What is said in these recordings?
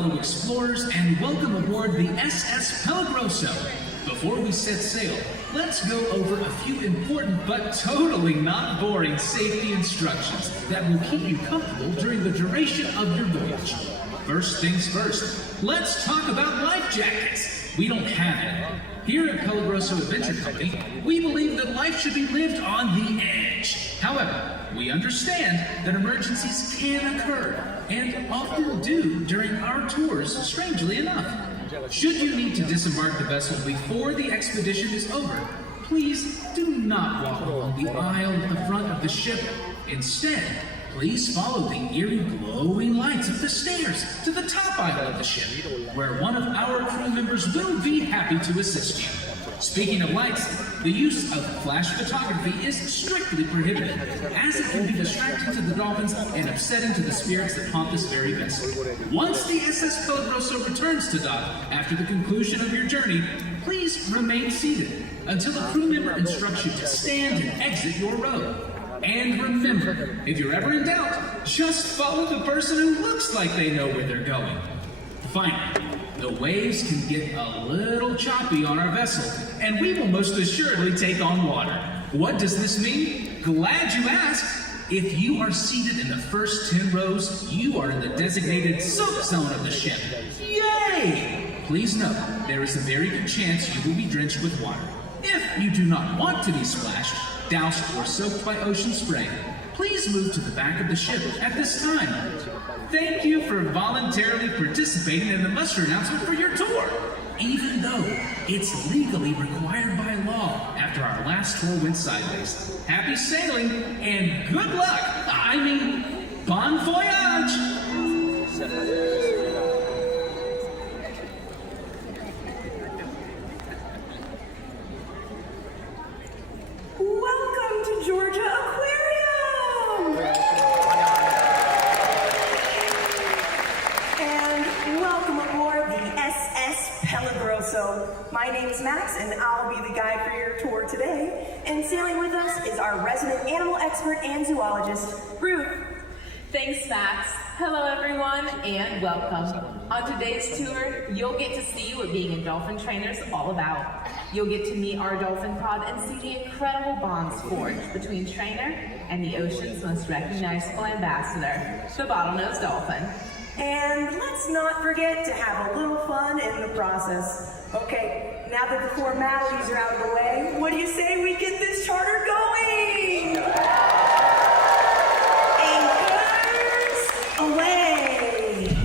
fellow explorers, and welcome aboard the SS Peligroso. Before we set sail, let's go over a few important but totally not boring safety instructions that will keep you comfortable during the duration of your voyage. First things first, let's talk about life jackets. We don't have any. Here at Peligroso Adventure Company, we believe that life should be lived on the edge. However, we understand that emergencies can occur, and often do during our tours, strangely enough. Should you need to disembark the vessel before the expedition is over, please do not walk along the aisle at the front of the ship. Instead, please follow the eerie glowing lights of the stairs to the top aisle of the ship, where one of our crew members will be happy to assist you. Speaking of lights, the use of flash photography is strictly prohibited, as it can be distracting to the dolphins and upsetting to the spirits that haunt this very vessel. Once the SS Peligroso returns to dock after the conclusion of your journey, please remain seated until the crew member instructs you to stand and exit your row. And remember, if you're ever in doubt, just follow the person who looks like they know where they're going. Finally, the waves can get a little choppy on our vessel, and we will most assuredly take on water. What does this mean? Glad you asked. If you are seated in the first 10 rows, you are in the designated soak zone of the ship. Yay! Please note, there is a very good chance you will be drenched with water. If you do not want to be splashed, doused, or soaked by ocean spray, please move to the back of the ship at this time. Thank you for voluntarily participating in the muster announcement for your tour, even though it's legally required by law after our last tour went sideways. Happy sailing and good luck! I mean, bon voyage! Welcome to Georgia Aquarium! And welcome aboard the SS Peligroso. My name's Max, and I'll be the guide for your tour today. And sailing with us is our resident animal expert and zoologist, Ruth. Thanks, Max. Hello, everyone, and welcome. On today's tour, you'll get to see what being a dolphin trainer is all about. You'll get to meet our dolphin pod and see the incredible bonds forged between trainer and the ocean's most recognizable ambassador, the bottlenose dolphin. And let's not forget to have a little fun in the process. Okay, now that the formalities are out of the way, what do you say we get this charter going? Anchors away!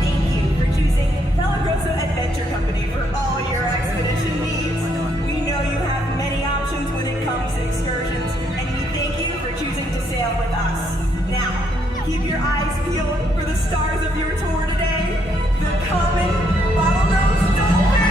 Thank you for choosing Peligroso Adventure Company for all your expedition needs. We know you have many options when it comes to excursions, and we thank you for choosing to sail with us. Now, keep your eyes peeled for the stars of your tour today, the common bottlenose dolphin!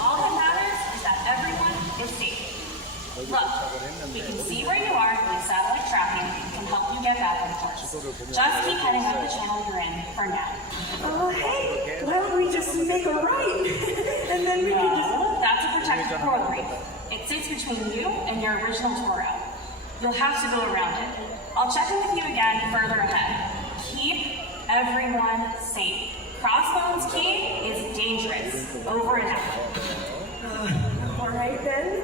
All that matters is that everyone is safe. Look, we can see where you are with satellite tracking and can help you get back on course. Just keep heading up the channel you're in for now. Oh, hey, why don't we just make a right? And then we can just... No, that's a protected coral reef. It sits between you and your original tour route. You'll have to go around it. I'll check in with you again further ahead. Keep everyone safe. Crossbones Key is dangerous. Over and out. All right then.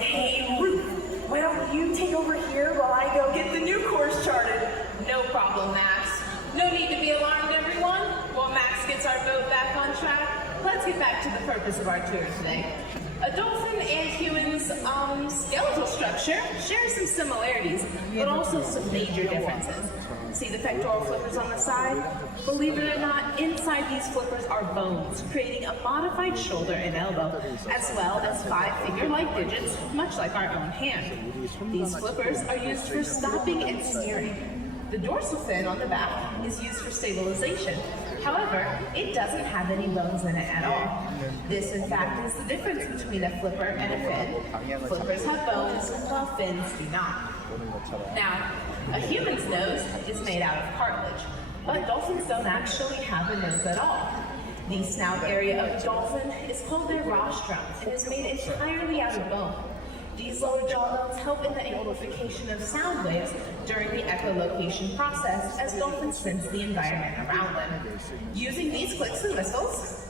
Hey, Ruth, why don't you take over here while I go get the new course charted? No problem, Max. No need to be alarmed, everyone. While Max gets our boat back on track, let's get back to the purpose of our tour today. A dolphin and human's skeletal structure share some similarities, but also some major differences. See the pectoral flippers on the side? Believe it or not, inside these flippers are bones, creating a modified shoulder and elbow, as well as 5 finger-like digits, much like our own hand. These flippers are used for stopping and steering. The dorsal fin on the back is used for stabilization. However, it doesn't have any bones in it at all. This, in fact, is the difference between a flipper and a fin. Flippers have bones, while fins do not. Now, a human's nose is made out of cartilage, but dolphins don't actually have a nose at all. The snout area of dolphin is called their rostrum and is made entirely out of bone. These lower jawbones help in the amplification of sound waves during the echolocation process as dolphins sense the environment around them. Using these clicks and whistles,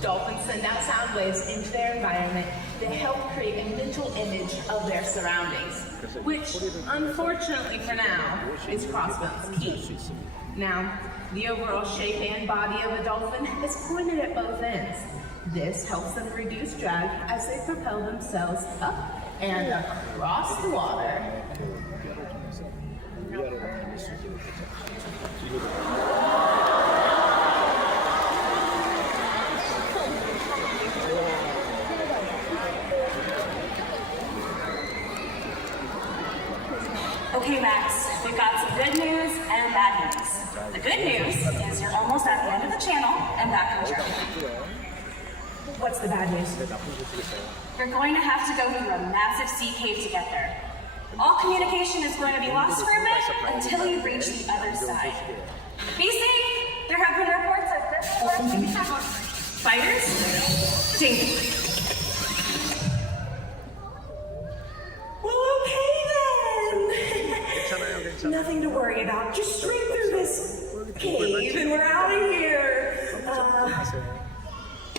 dolphins send out sound waves into their environment that help create a mental image of their surroundings, which, unfortunately for now, is Crossbones Key. Now, the overall shape and body of a dolphin is pointed at both ends. This helps them reduce drag as they propel themselves up and across the water. Okay, Max, we've got some good news and bad news. The good news is you're almost at the end of the channel and back on track. What's the bad news? You're going to have to go through a massive sea cave to get there. All communication is going to be lost for a bit until you reach the other side. Be safe! There have been reports of spiders, danger. Well, okay then. Nothing to worry about. Just straight through this cave and we're out of here.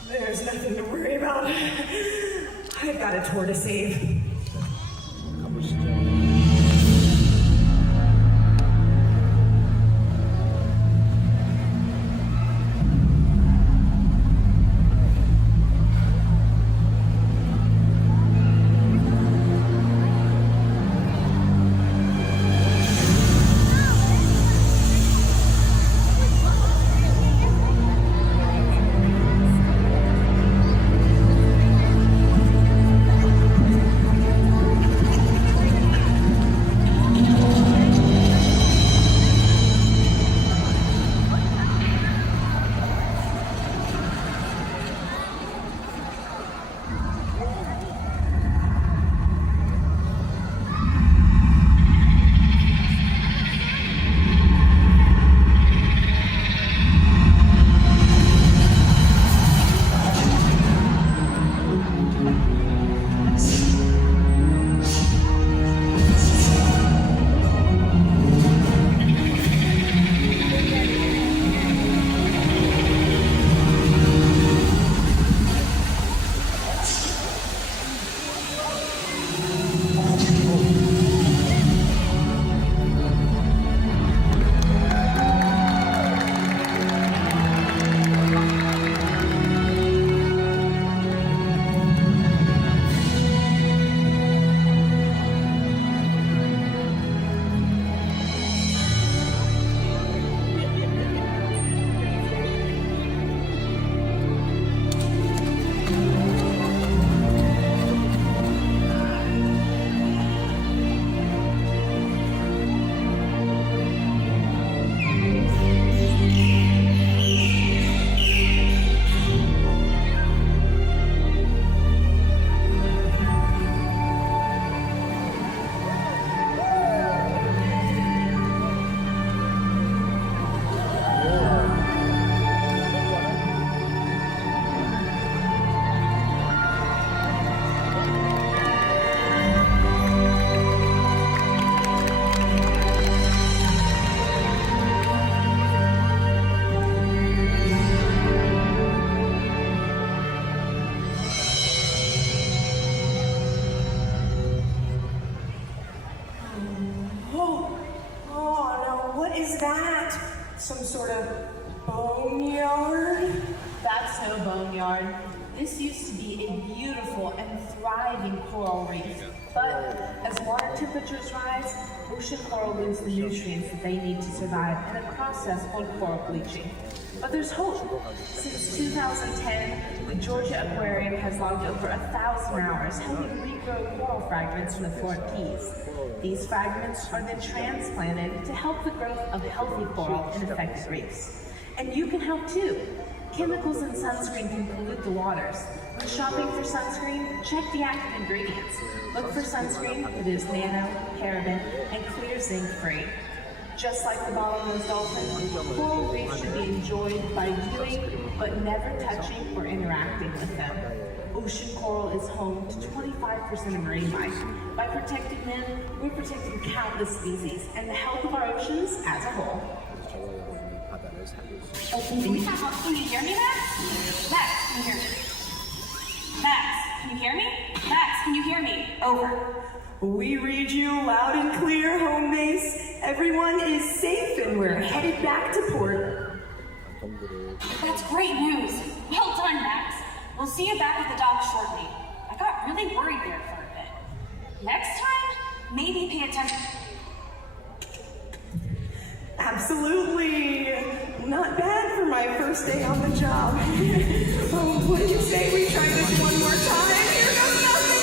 There's nothing to worry about. I've got a tour to save. boneyard. This used to be a beautiful and thriving coral reef, but as water temperatures rise, ocean coral lose the nutrients that they need to survive in a process called coral bleaching. But there's hope. Since 2010, the Georgia Aquarium has logged over 1,000 hours helping regrow coral fragments from the Florida Keys. These fragments are then transplanted to help the growth of healthy coral in affected reefs. And you can help too. Chemicals in sunscreen can pollute the waters. When shopping for sunscreen, check the active ingredients. Look for sunscreen that is nano, paraben, and clear zinc free. Just like the bottlenose dolphin, coral reefs should be enjoyed by viewing but never touching or interacting with them. Ocean coral is home to 25% of marine life. By protecting them, we're protecting countless species and the health of our oceans as a whole. Can you hear me, Max? Max, can you hear me? Max, can you hear me? Max, can you hear me? Over. We read you loud and clear, home base. Everyone is safe and we're headed back to port. That's great news. Well done, Max. We'll see you back at the dock shortly. I got really worried there for a bit. Next time, maybe pay attention. Absolutely. Not bad for my first day on the job. Oh, what do you say we try this one more time? Here goes nothing!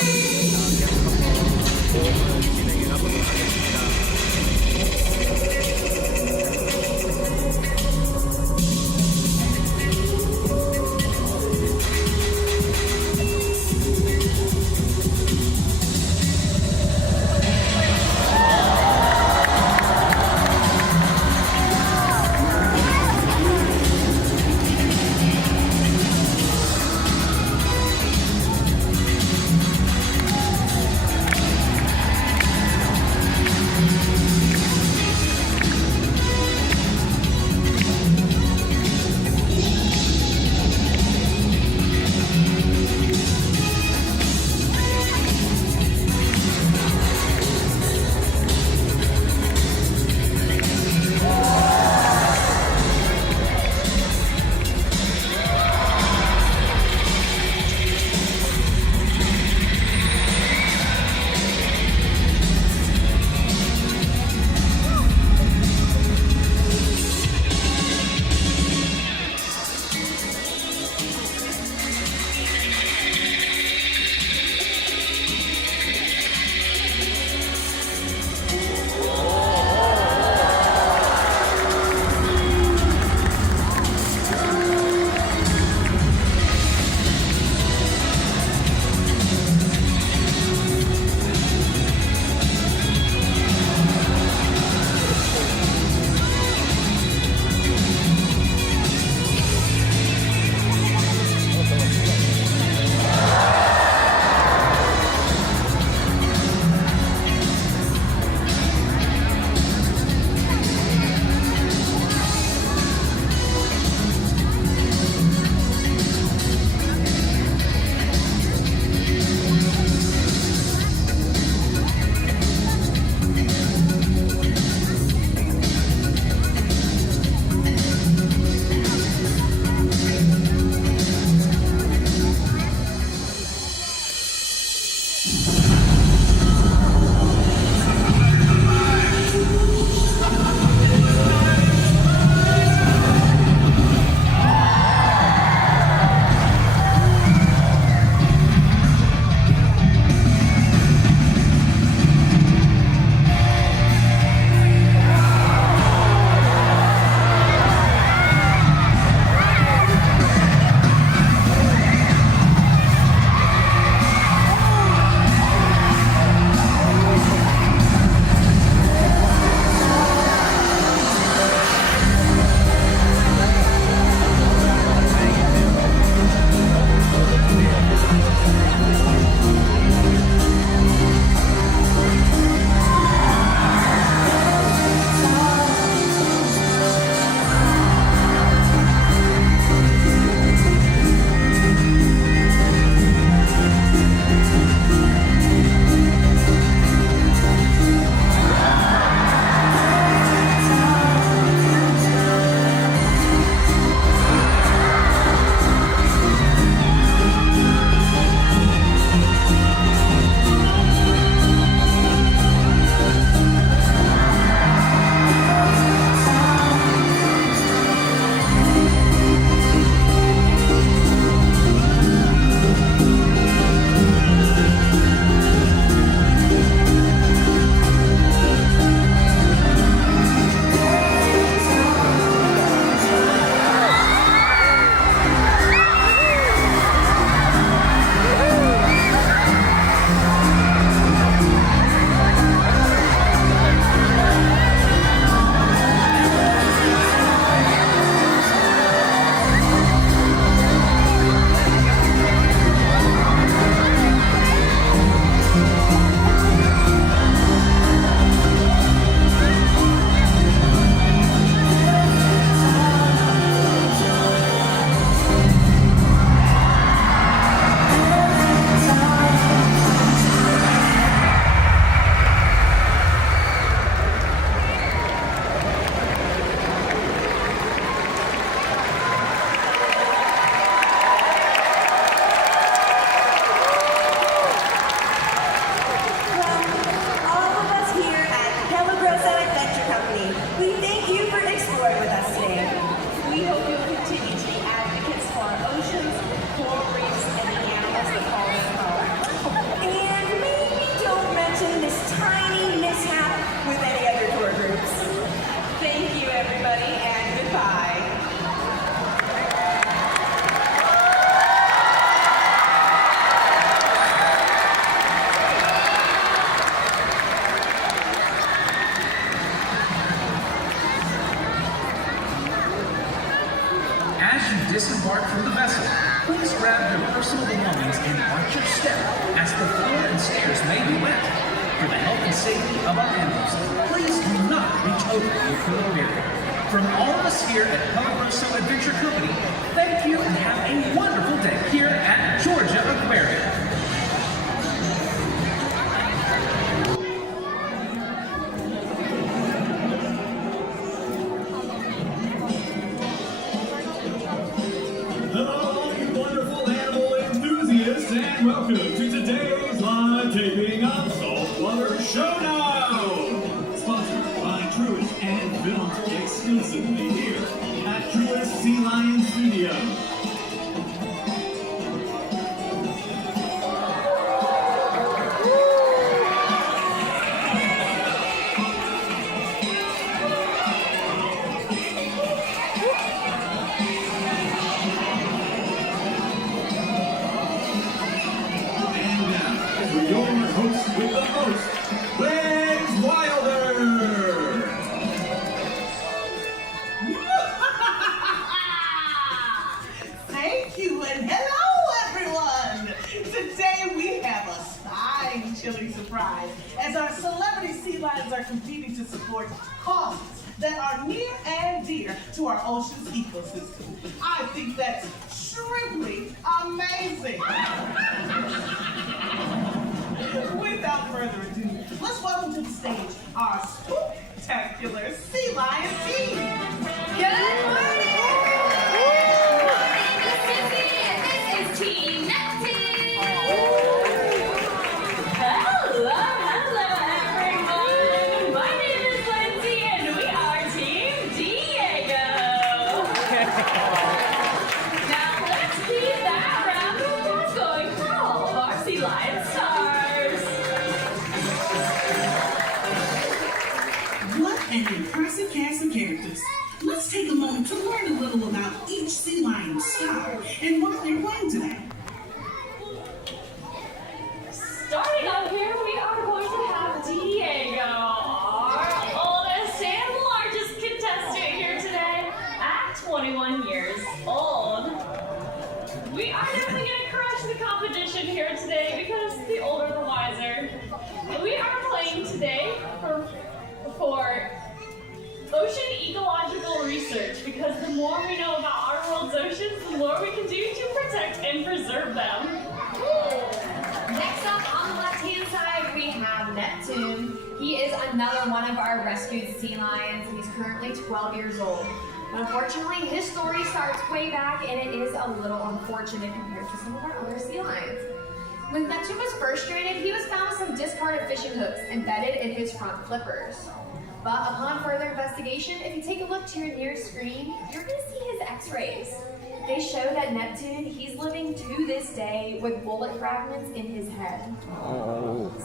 you disembark from the vessel, please grab your personal belongings and watch your step, as the floor and stairs may be wet. For the health and safety of our animals, please do not reach over the pillow area. From all of us here at Peligroso Adventure Company, thank you and have a wonderful day here at Georgia Aquarium. And welcome to today's live taping of Saltwater Showdown! Sponsored by Truist and filmed exclusively here at Truist Sea Lion Studio. Your host with the most, Legs Wilder! Thank you, and hello, everyone! Today we have a spine-chilling surprise as our celebrity sea lions are competing to support causes that are near and dear to our ocean's ecosystem. I think that's truly amazing! Without further ado, let's welcome to the stage our spectacular sea lion team. Good morning, everyone! My name is Susie, and this is Team Neptune. Hello, everyone. My name is Lindsay, and we are Team Diego. Now let's keep that round of applause going for all of our sea lion stars. What an impressive cast of characters. Let's take a moment to learn a little about each sea lion star and why they're playing today. Starting up here, we are going to have Diego, our oldest and largest contestant here today, at 21 years old. We are definitely going to crush the competition here today because the older the wiser. We are playing today for ocean ecological research, because the more we know about our world's oceans, the more we can do to protect and preserve them. Next up on the left-hand side, we have Neptune. He is another one of our rescued sea lions, and he's currently 12 years old. But unfortunately, his story starts way back, and it is a little unfortunate compared to some of our other sea lions. When Neptune was first stranded, he was found with some discarded fishing hooks embedded in his front flippers. But upon further investigation, if you take a look to your nearest screen, you're going to see his x-rays. They show that Neptune, he's living to this day with bullet fragments in his head.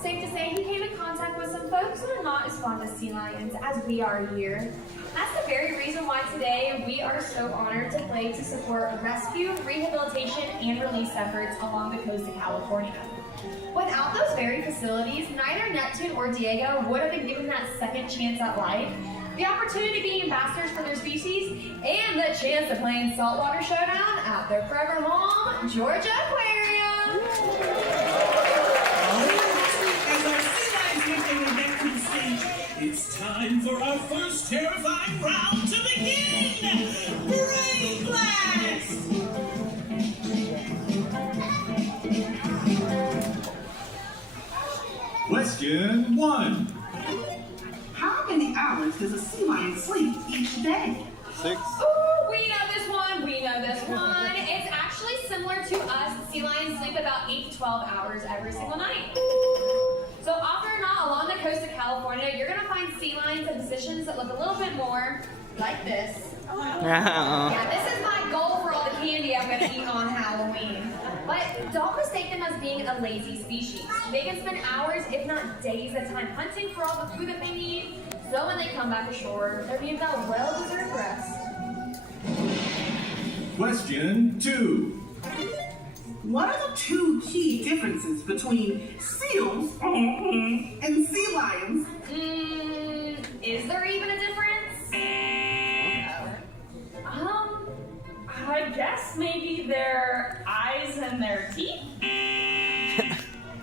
Safe to say, he came in contact with some folks who are not as fond of sea lions as we are here. That's the very reason why today we are so honored to play to support rescue, rehabilitation, and release efforts along the coast of California. Without those very facilities, neither Neptune or Diego would have been given that second chance at life, the opportunity to be ambassadors for their species, and the chance to play in Saltwater Showdown at their forever home, Georgia Aquarium. As our sea lions make their way back to the stage, it's time for our first terrifying round to begin! Brain Blast! Question 1. How many hours does a sea lion sleep each day? 6. Ooh, we know this one, we know this one. It's actually similar to us. Sea lions sleep about 8 to 12 hours every single night. So often or not, along the coast of California, you're gonna find sea lions in positions that look a little bit more like this. Yeah, this is my goal for all the candy I'm gonna eat on Halloween. But don't mistake them as being a lazy species. They can spend hours, if not days at a time, hunting for all the food that they need. So when they come back ashore, they're being that well-deserved rest. Question 2. What are the two key differences between seals and sea lions? Is there even a difference? I guess maybe their eyes and their teeth?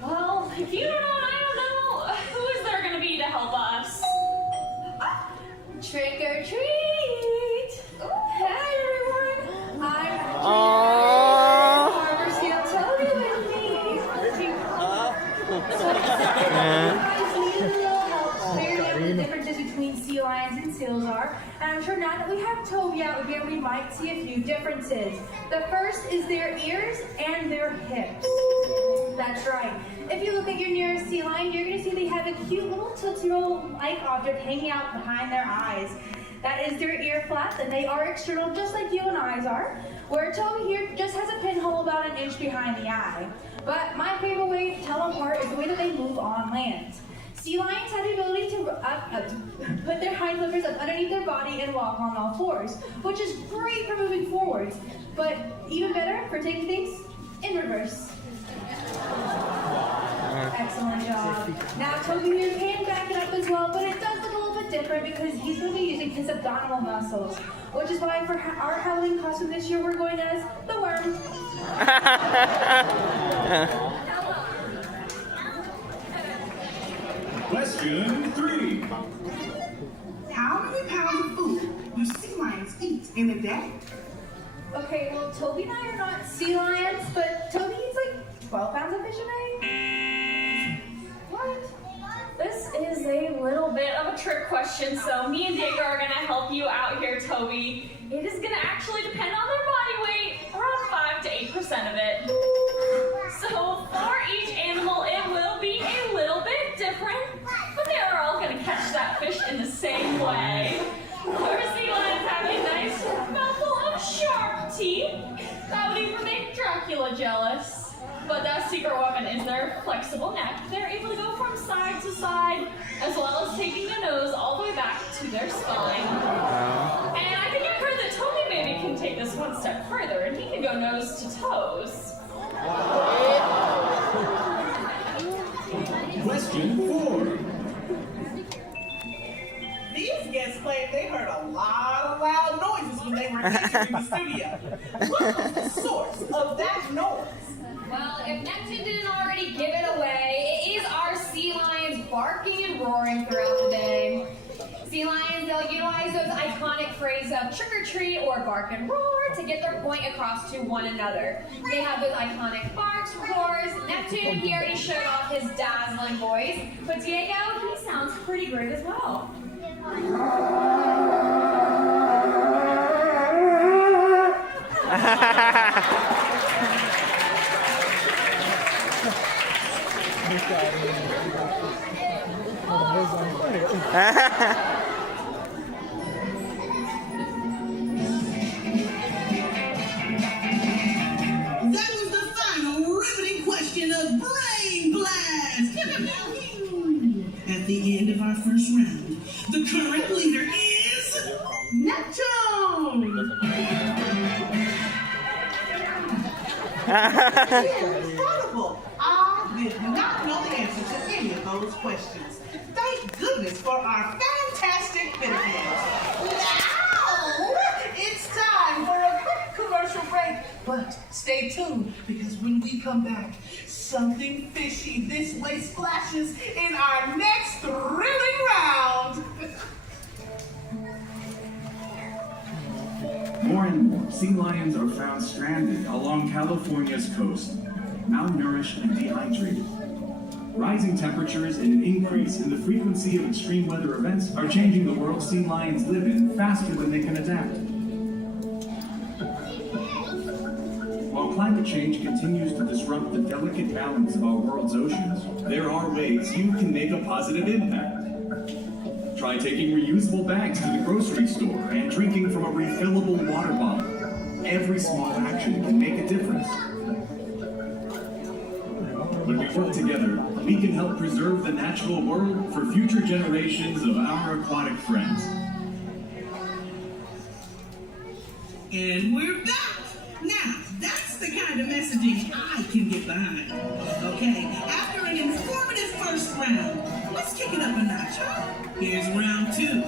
Well, if you don't know and I don't know, who is there going to be to help us? Trick or treat! Hey everyone! I'm Farmer Seal Toby with me. Figuring out what the differences between sea lions and seals are, and I'm sure now that we have Toby out here, we might see a few differences. The first is their ears and their hips. That's right. If you look at your nearest sea lion, you're going to see they have a cute little Tootsie Roll-like object hanging out behind their eyes. That is their ear flaps, and they are external just like you and I are. Where Toby here just has a pinhole about an inch behind the eye. But my favorite way to tell them apart is the way that they move on land. Sea lions have the ability to put their hind flippers up underneath their body and walk on all fours, which is great for moving forwards, but even better for taking things in reverse. Excellent job. Now Toby here can back it up as well, but it does look a little bit different because he's going to be using his abdominal muscles, which is why for our Halloween costume this year we're going as the worm. Question 3. How many pounds of food do sea lions eat in a day? Okay, well Toby and I are not sea lions, but Toby eats like 12 pounds of fish a day. What? This is a little bit of a trick question, so me and Diego are going to help you out here, Toby. It is going to actually depend on their body weight, around 5 to 8% of it. So for each animal, it will be a little bit different, but they are all going to catch that fish in the same way. Our sea lions have a nice mouthful of sharp teeth. That would even make Dracula jealous. But that secret weapon is their flexible neck. They're able to go from side to side, as well as taking their nose all the way back to their spine. And I think I've heard that Toby maybe can take this one step further, and he can go nose to toes. Question 4. These guests claim they heard a lot of loud noises when they were entering the studio. What was the source of that noise? Well, if Neptune didn't already give it away, it is our sea lions barking and roaring throughout the day. Sea lions, they'll utilize those iconic phrases of trick or treat or bark and roar to get their point across to one another. They have those iconic barks, roars. Neptune, he already showed off his dazzling voice, but Diego, he sounds pretty great as well. That was the final riveting question of Brain Blast! At the end of our first round, the current leader is Neptune! Incredible! I did not know the answer to any of those questions. Thank goodness for our fantastic videos. Now, it's time for a quick commercial break. But stay tuned, because when we come back, something fishy this way splashes in our next thrilling round. More and more sea lions are found stranded along California's coast, malnourished and dehydrated. Rising temperatures and an increase in the frequency of extreme weather events are changing the world sea lions live in faster than they can adapt. While climate change continues to disrupt the delicate balance of our world's oceans, there are ways you can make a positive impact. Try taking reusable bags to the grocery store and drinking from a refillable water bottle. Every small action can make a difference. When we work together, we can help preserve the natural world for future generations of our aquatic friends. And we're back! Now, that's the kind of messaging I can get behind. Okay, after an informative first round, let's kick it up a notch, huh? Here's round 2.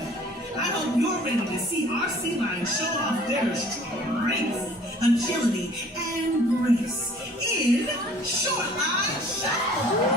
I hope you're ready to see our sea lions show off their strengths. agility, and grace in Shoreline Shuffle.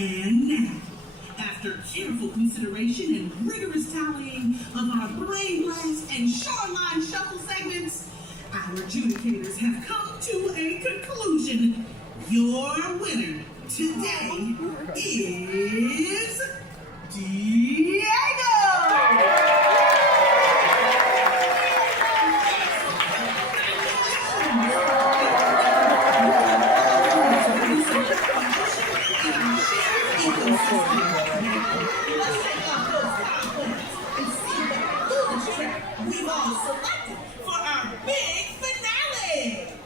And now, after careful consideration and rigorous tallying of our Brain Blast and Shoreline Shuffle segments, our adjudicators have come to a conclusion. Your winner today is Diego! We've all selected for our big finale.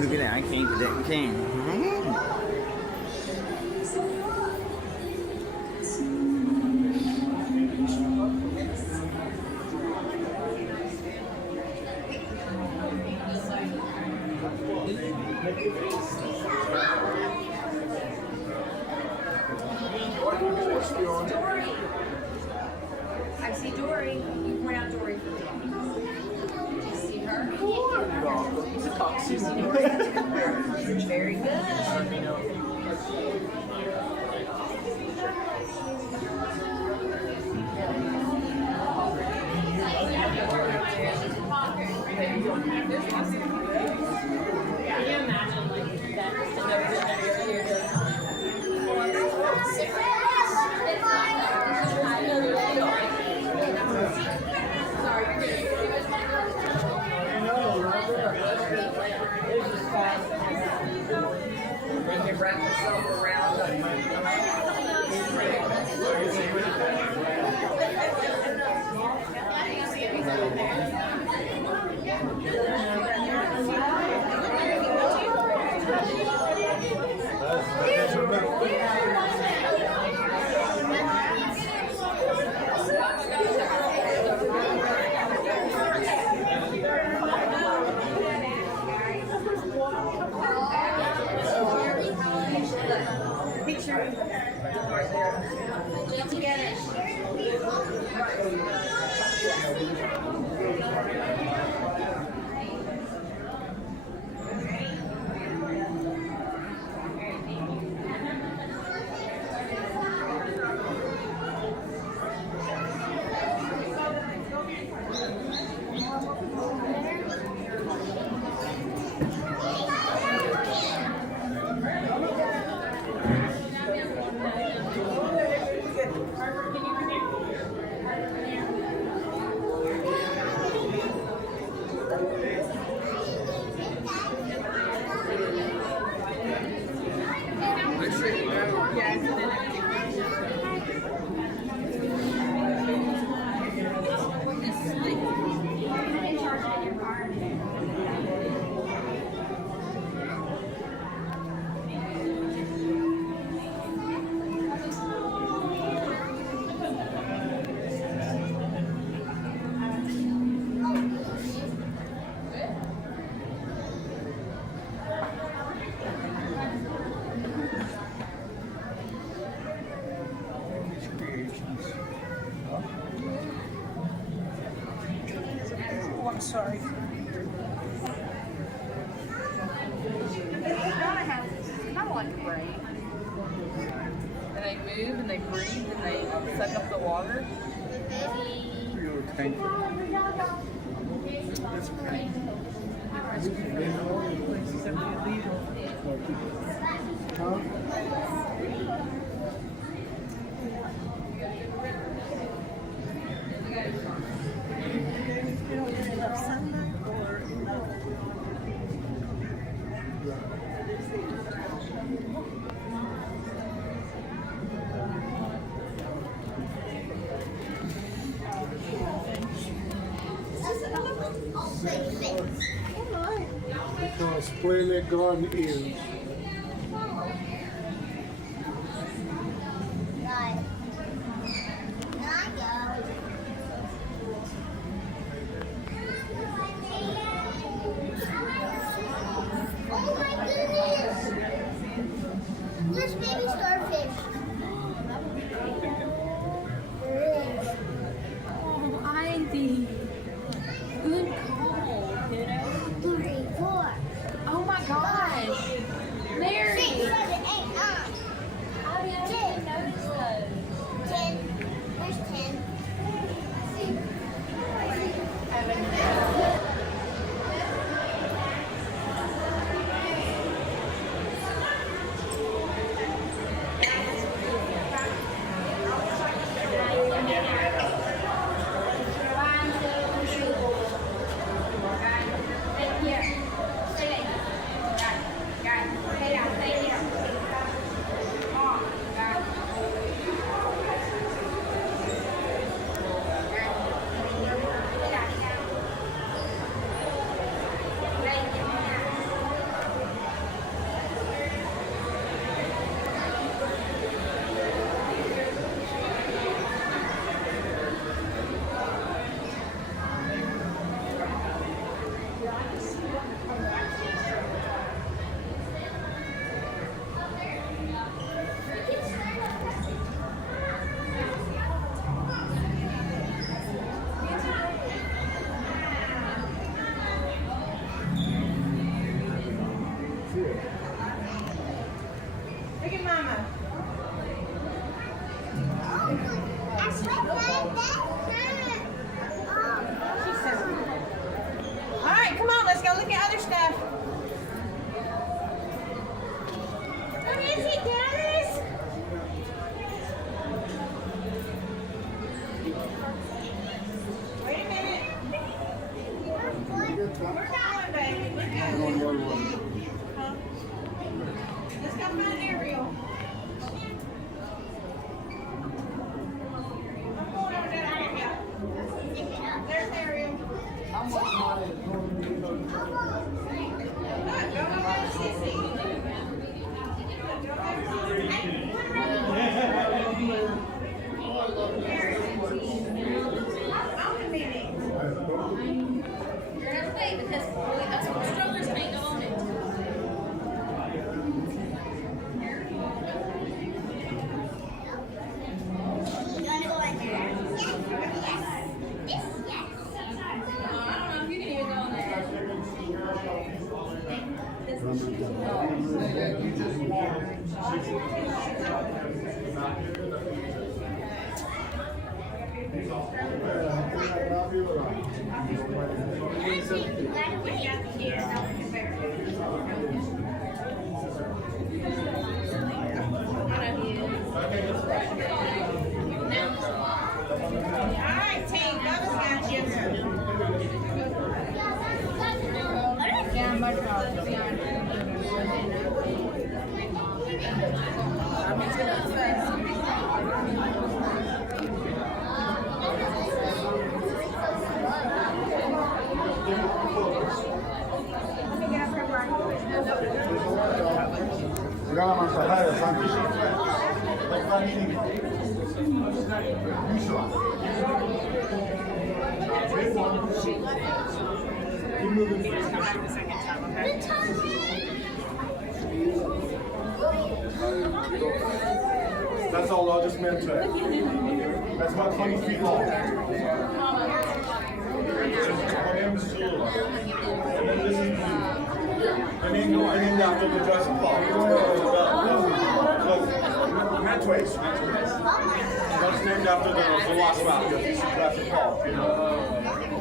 Look at that, I can't get that king. I see Dory. You point out Dory for me. Do you see her? You see Dory? Very good. Can you imagine like that? Then you wrap yourself around Sorry. Kind of like a brain. And they move and they breathe and they suck up the water. Because Splendid Garden is. Oh my goodness! There's baby starfish. Oh, Ivy. Good call, kiddo. 3, 4. Oh my gosh. go look at other stuff. What is it, Dallas? Wait a minute. We're going, baby. We're going. Huh? Let's go find Ariel. I'm going over that area. There's Ariel. Look, go over to Sissy. Go over Because that's what strokers can't go on it. You want to go like that? Yes. Yes. I don't know if you can even go on there. Alright, team, Bubba's got you. That's all largest man track. That's about 20 feet long. My name is Zula. And then this is Blue. I named after the Jurassic Park. Matways. That's named after the Velociraptor. This is Jurassic Park, you know.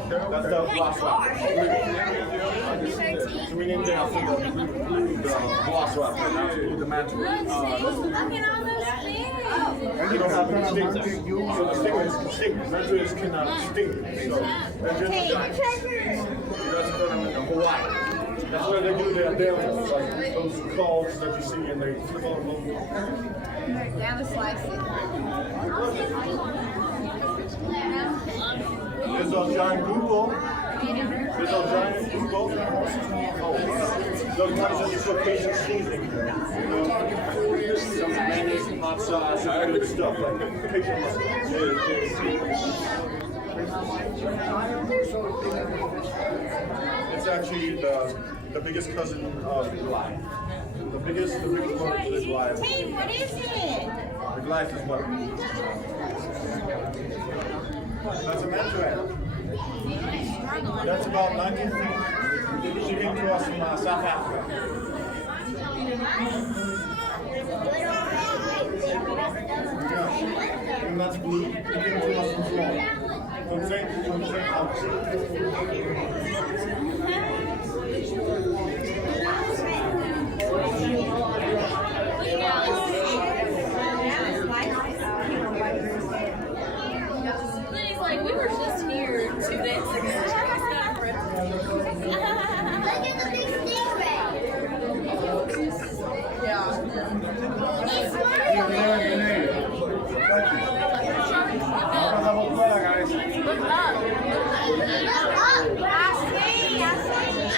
That's the Velociraptor. So we named it after the Velociraptor. Now it's the Matways. And they don't have any stings. So the stingers. Matways cannot sting. So they're just giants. That's put them in Hawaii. That's where they do their dance, like those calls that you see and they flip on them. Down to slice it. There's a giant Google. There's a giant Google. Oh, those ones that you put Cajun seasoning in. You know, some mayonnaise and hot sauce and good stuff like Cajun mustard. It's actually the biggest cousin of Goliath. The biggest one is Goliath. Hey, what is it? The Goliath is what? That's a manta rat. That's about 19 feet. She came to us from South Africa. Yeah. And that's Blue. She came to us from Florida. From St. Lily's like, we were just here 2 days ago. Look at the big stingray. Yeah. Look up. I see.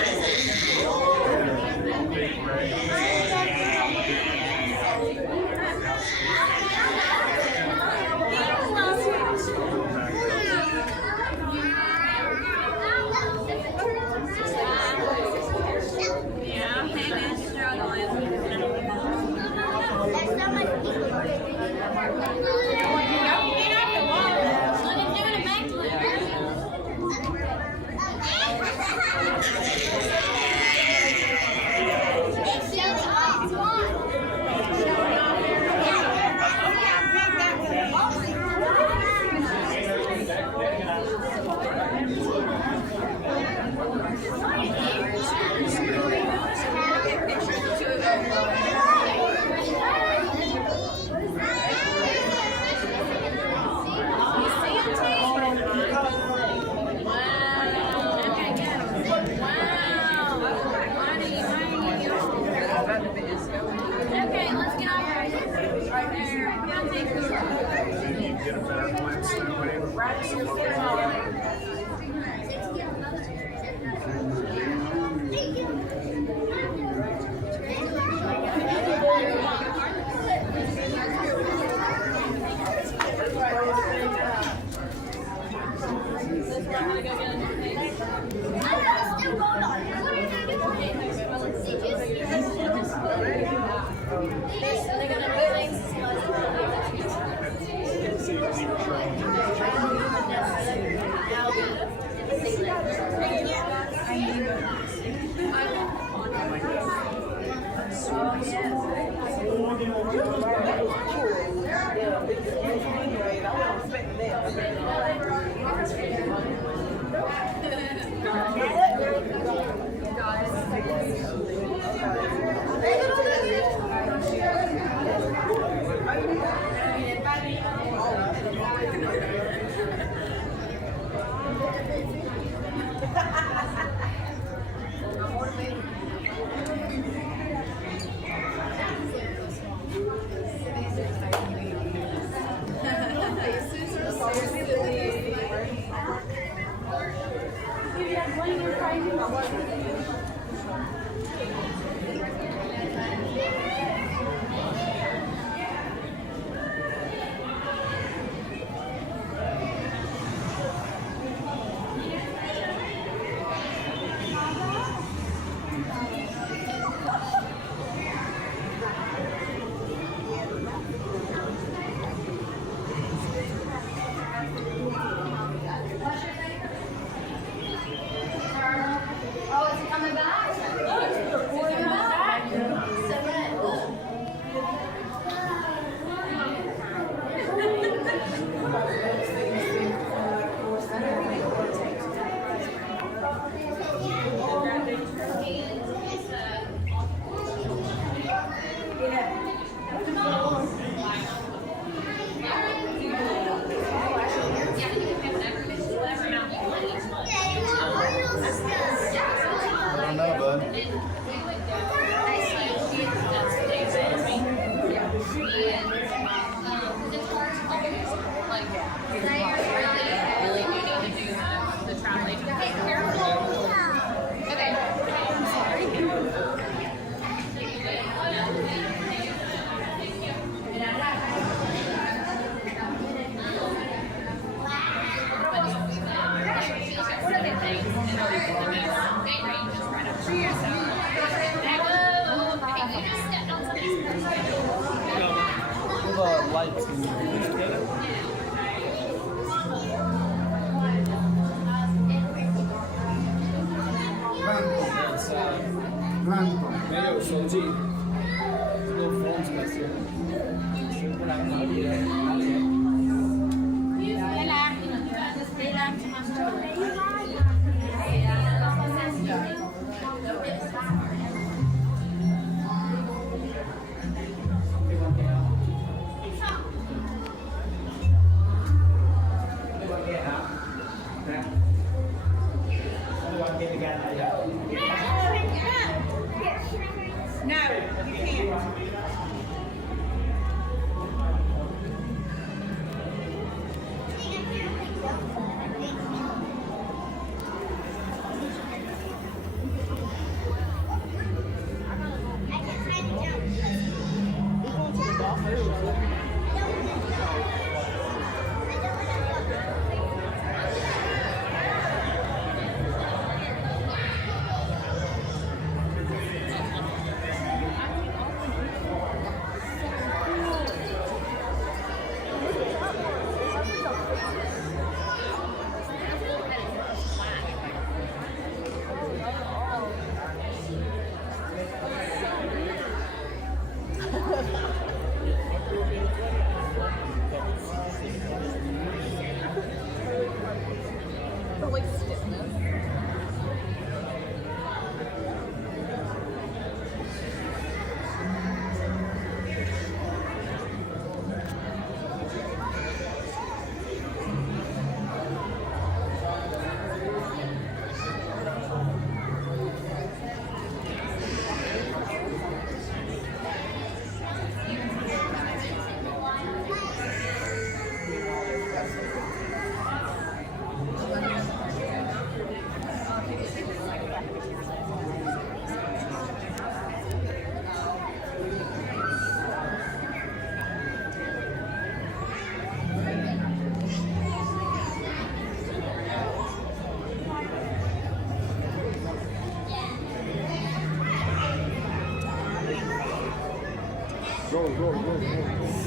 Go, go, go, go.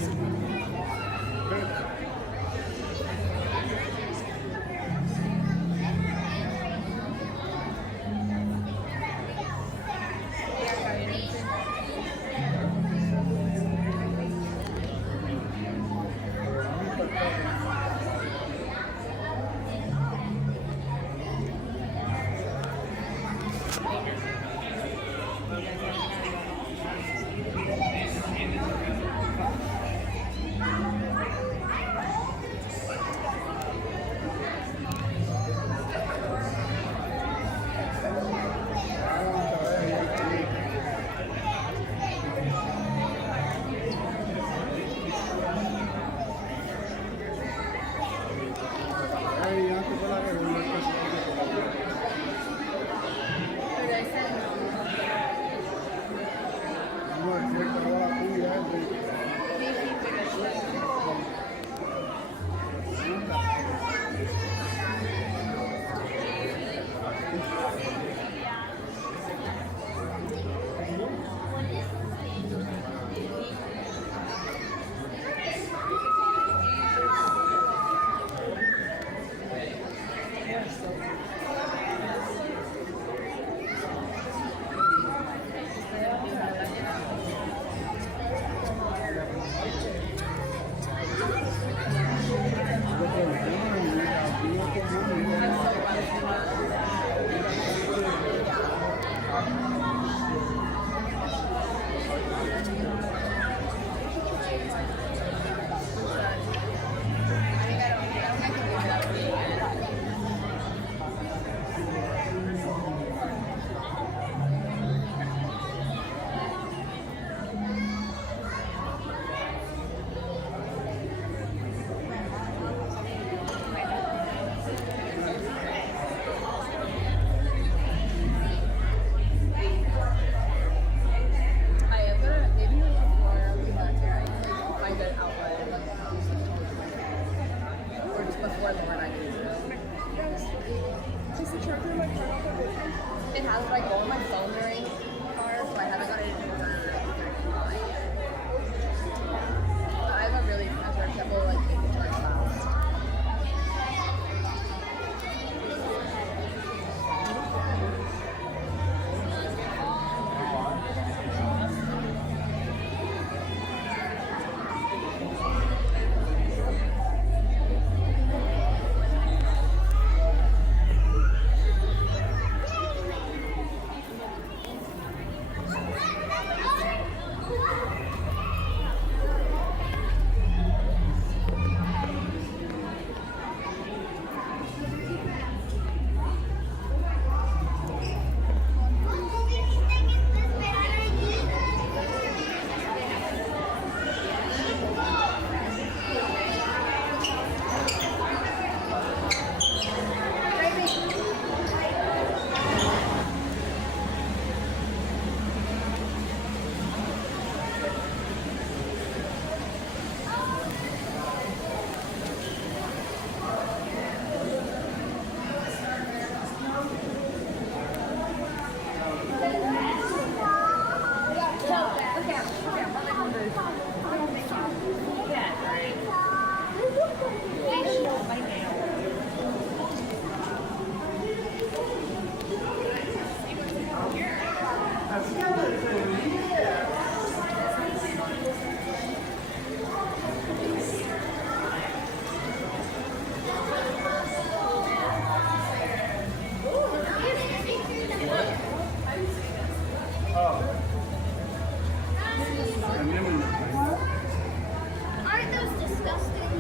Aren't those disgusting?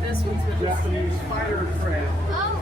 This one's the Japanese spider crab. Oh.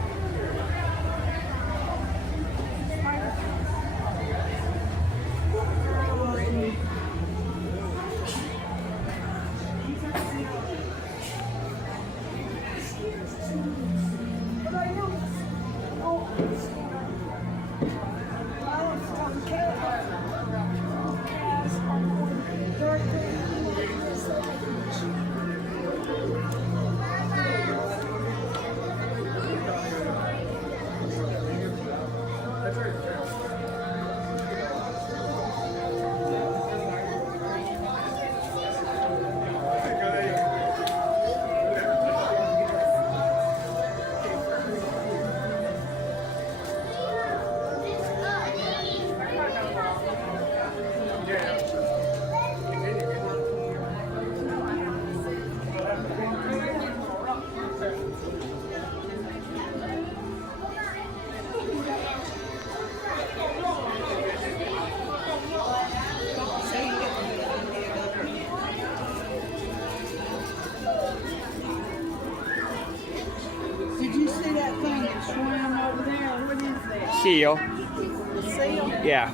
seal. Yeah.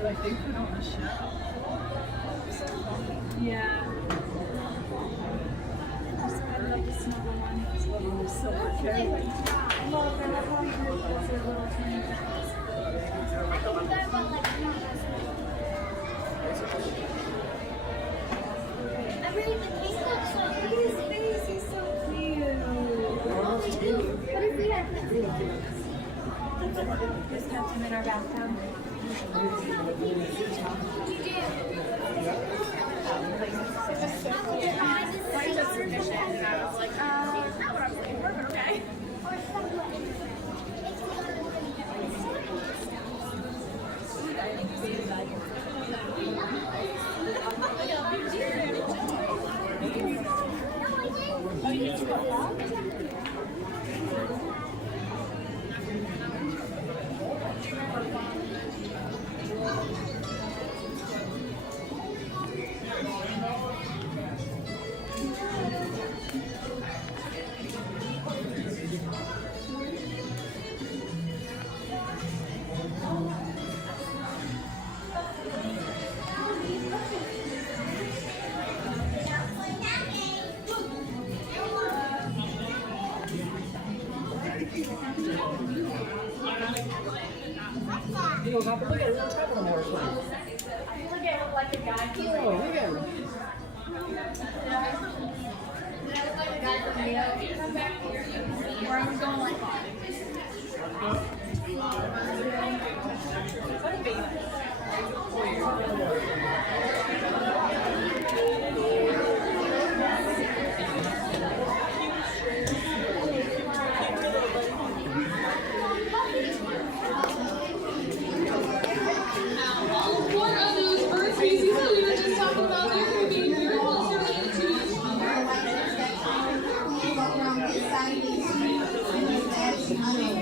Like they put on a show. Yeah. I love the snuggle one. It's a little silver cat. Look, I love how he grew up as a little tiny cat. I really think he's so cute. His face, he's so cute. What if we had Just kept him in our bathtub. Look at it, we're on top of the water slide. Look at him like a guy. Oh, look at him. Look like a guy from Leo. Where I was going like that.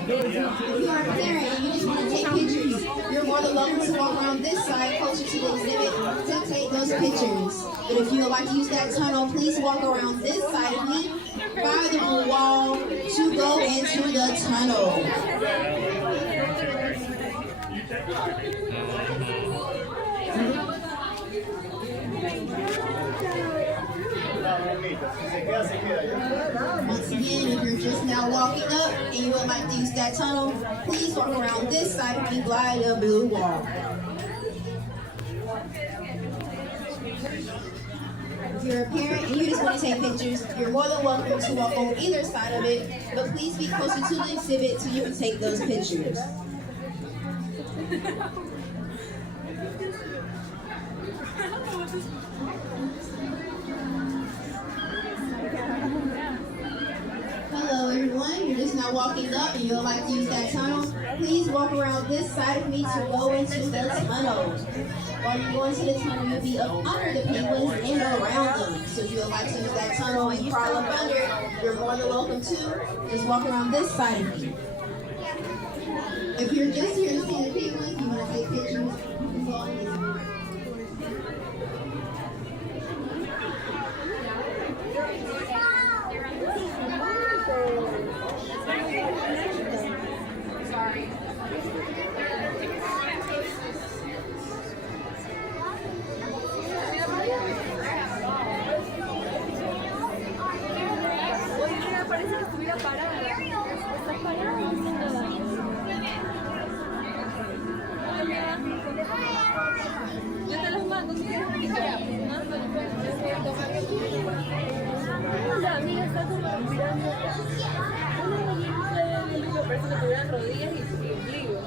If you are a parent and you just want to take pictures, you're more than welcome to walk around this side closer to the exhibit to take those pictures. But if you would like to use that tunnel, please walk around this side of me by the blue wall to go into the tunnel. Once again, if you're just now walking up and you would like to use that tunnel, please walk around this side of me by the blue wall. If you're a parent and you just want to take pictures, you're more than welcome to walk on either side of it, but please be closer to the exhibit so you can take those pictures. Hello everyone, you're just now walking up and you'd like to use that tunnel. Please walk around this side of me to go into the tunnel. While you're going to the tunnel, you'll be up under the penguins and around them. So if you would like to use that tunnel and crawl up under, you're more than welcome to. Just walk around this side of me. If you're just here to see the penguins, you want to take pictures, you can go on this. Parece que estuviera parada. Está parada haciendo daño. Yo te los mando si quieres quitar. La amiga está como mirando. Una bonita de Beluga, parece que tuvieran rodillas y ombligo.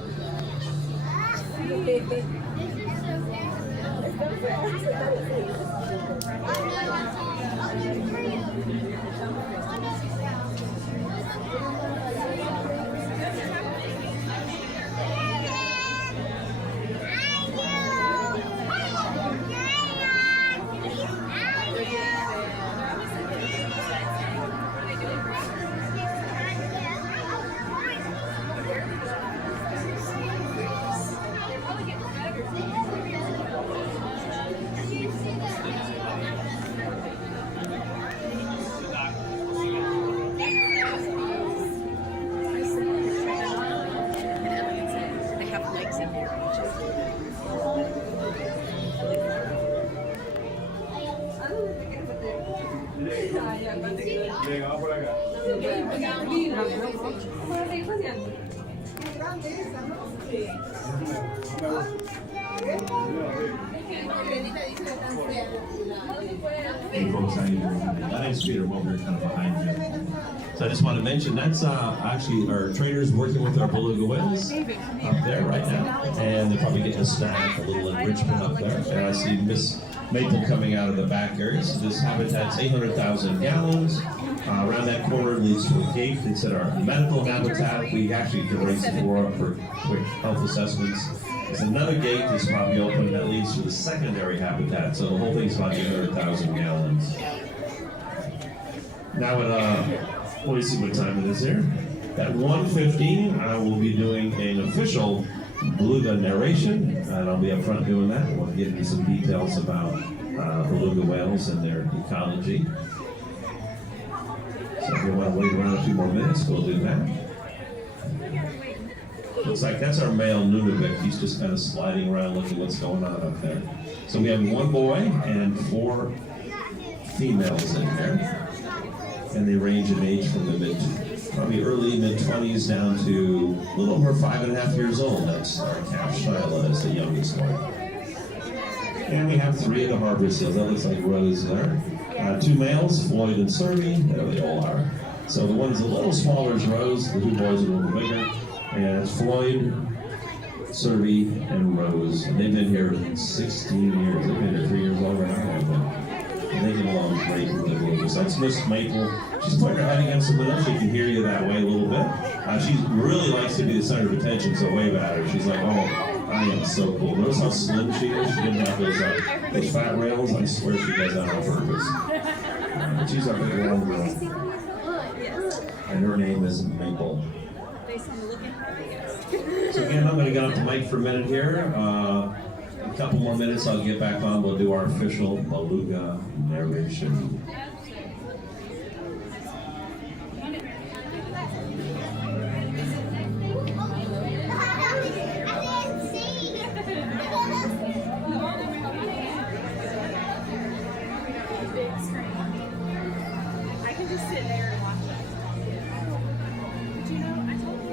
Hey folks, how you doing? My name's Peter. I'm over here kind of behind you. So I just want to mention that's actually our trainers working with our beluga whales up there right now, and they're probably getting a snack, a little enrichment up there. And I see Miss Maple coming out of the back area. So this habitat's 800,000 gallons. Around that corner leads to a gate. It's at our medical habitat. We actually can raise the floor up for quick health assessments. There's another gate that's probably open that leads to the secondary habitat. So the whole thing's about 800,000 gallons. Now at, let me see what time it is here. At 1:15, I will be doing an official beluga narration, and I'll be up front doing that. We'll get into some details about beluga whales and their ecology. So if you want to wait around a few more minutes, we'll do that. Looks like that's our male Nunavik. He's just kind of sliding around looking what's going on up there. So we have one boy and 4 females in there. And they range in age from the probably early mid-20s down to a little over 5.5 years old. That's our calf Shyla is the youngest one. And we have 3 of the harbor seals. That looks like Rose there. 2 males, Floyd and Survey. There they all are. So the one's a little smaller is Rose. The 2 boys are a little bigger. And it's Floyd, Survey, and Rose. And they've been here 16 years. They've been here 3 years over now. And they get along great with the beluga. So that's Miss Maple. She's putting her head against the window. She can hear you that way a little bit. She really likes to be the center of attention, so wave at her. She's like, oh, I am so cool. Notice how slim she is? She didn't have those fat rails. I swear she does that on purpose. She's our big round girl. And her name is Maple. So again, I'm going to get off the mic for a minute here. A couple more minutes, I'll get back on. We'll do our official beluga narration. I can just sit there and watch it. But you know, I told you.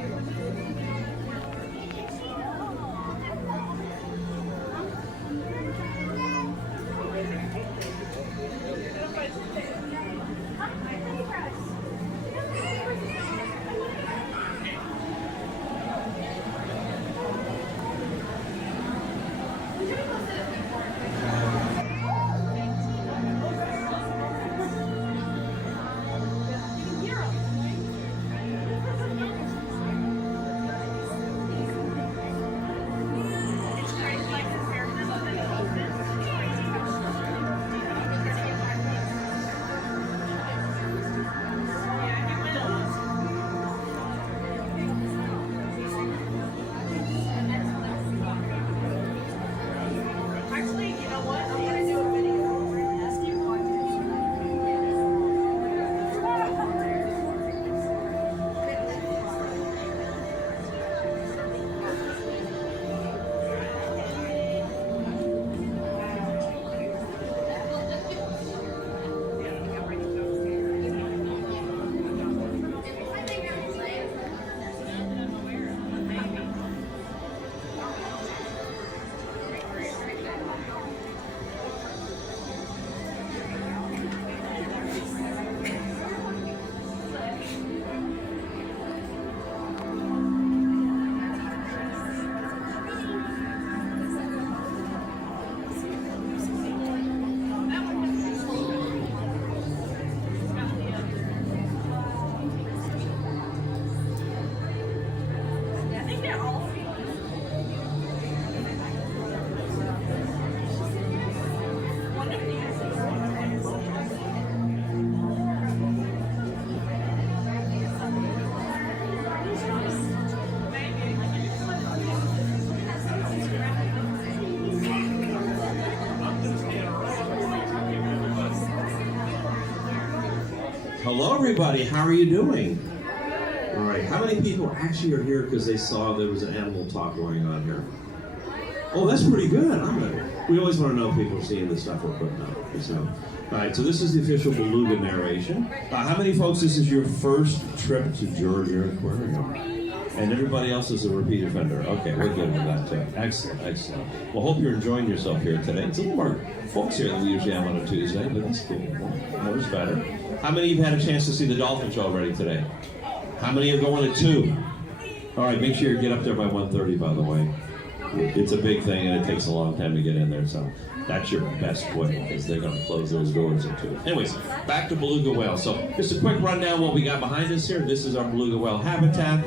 Hello, everybody. How are you doing? All right. How many people actually are here because they saw there was an animal talk going on here? Oh, that's pretty good. We always want to know if people are seeing the stuff we're putting out. So, all right. So this is the official Beluga narration. How many folks, this is your first trip to Georgia Aquarium? And everybody else is a repeat offender. Okay, we're good with that too. Excellent, excellent. Well, hope you're enjoying yourself here today. It's a little more folks here than we usually have on a Tuesday, but that's cool. That was better. How many of you had a chance to see the Dolphin Show already today? How many are going at 2? All right, make sure you get up there by 1:30, by the way. It's a big thing, and it takes a long time to get in there, so that's your best way, because they're going to close those doors at 2. Anyways, back to beluga whales. So just a quick rundown what we got behind us here. This is our beluga whale habitat.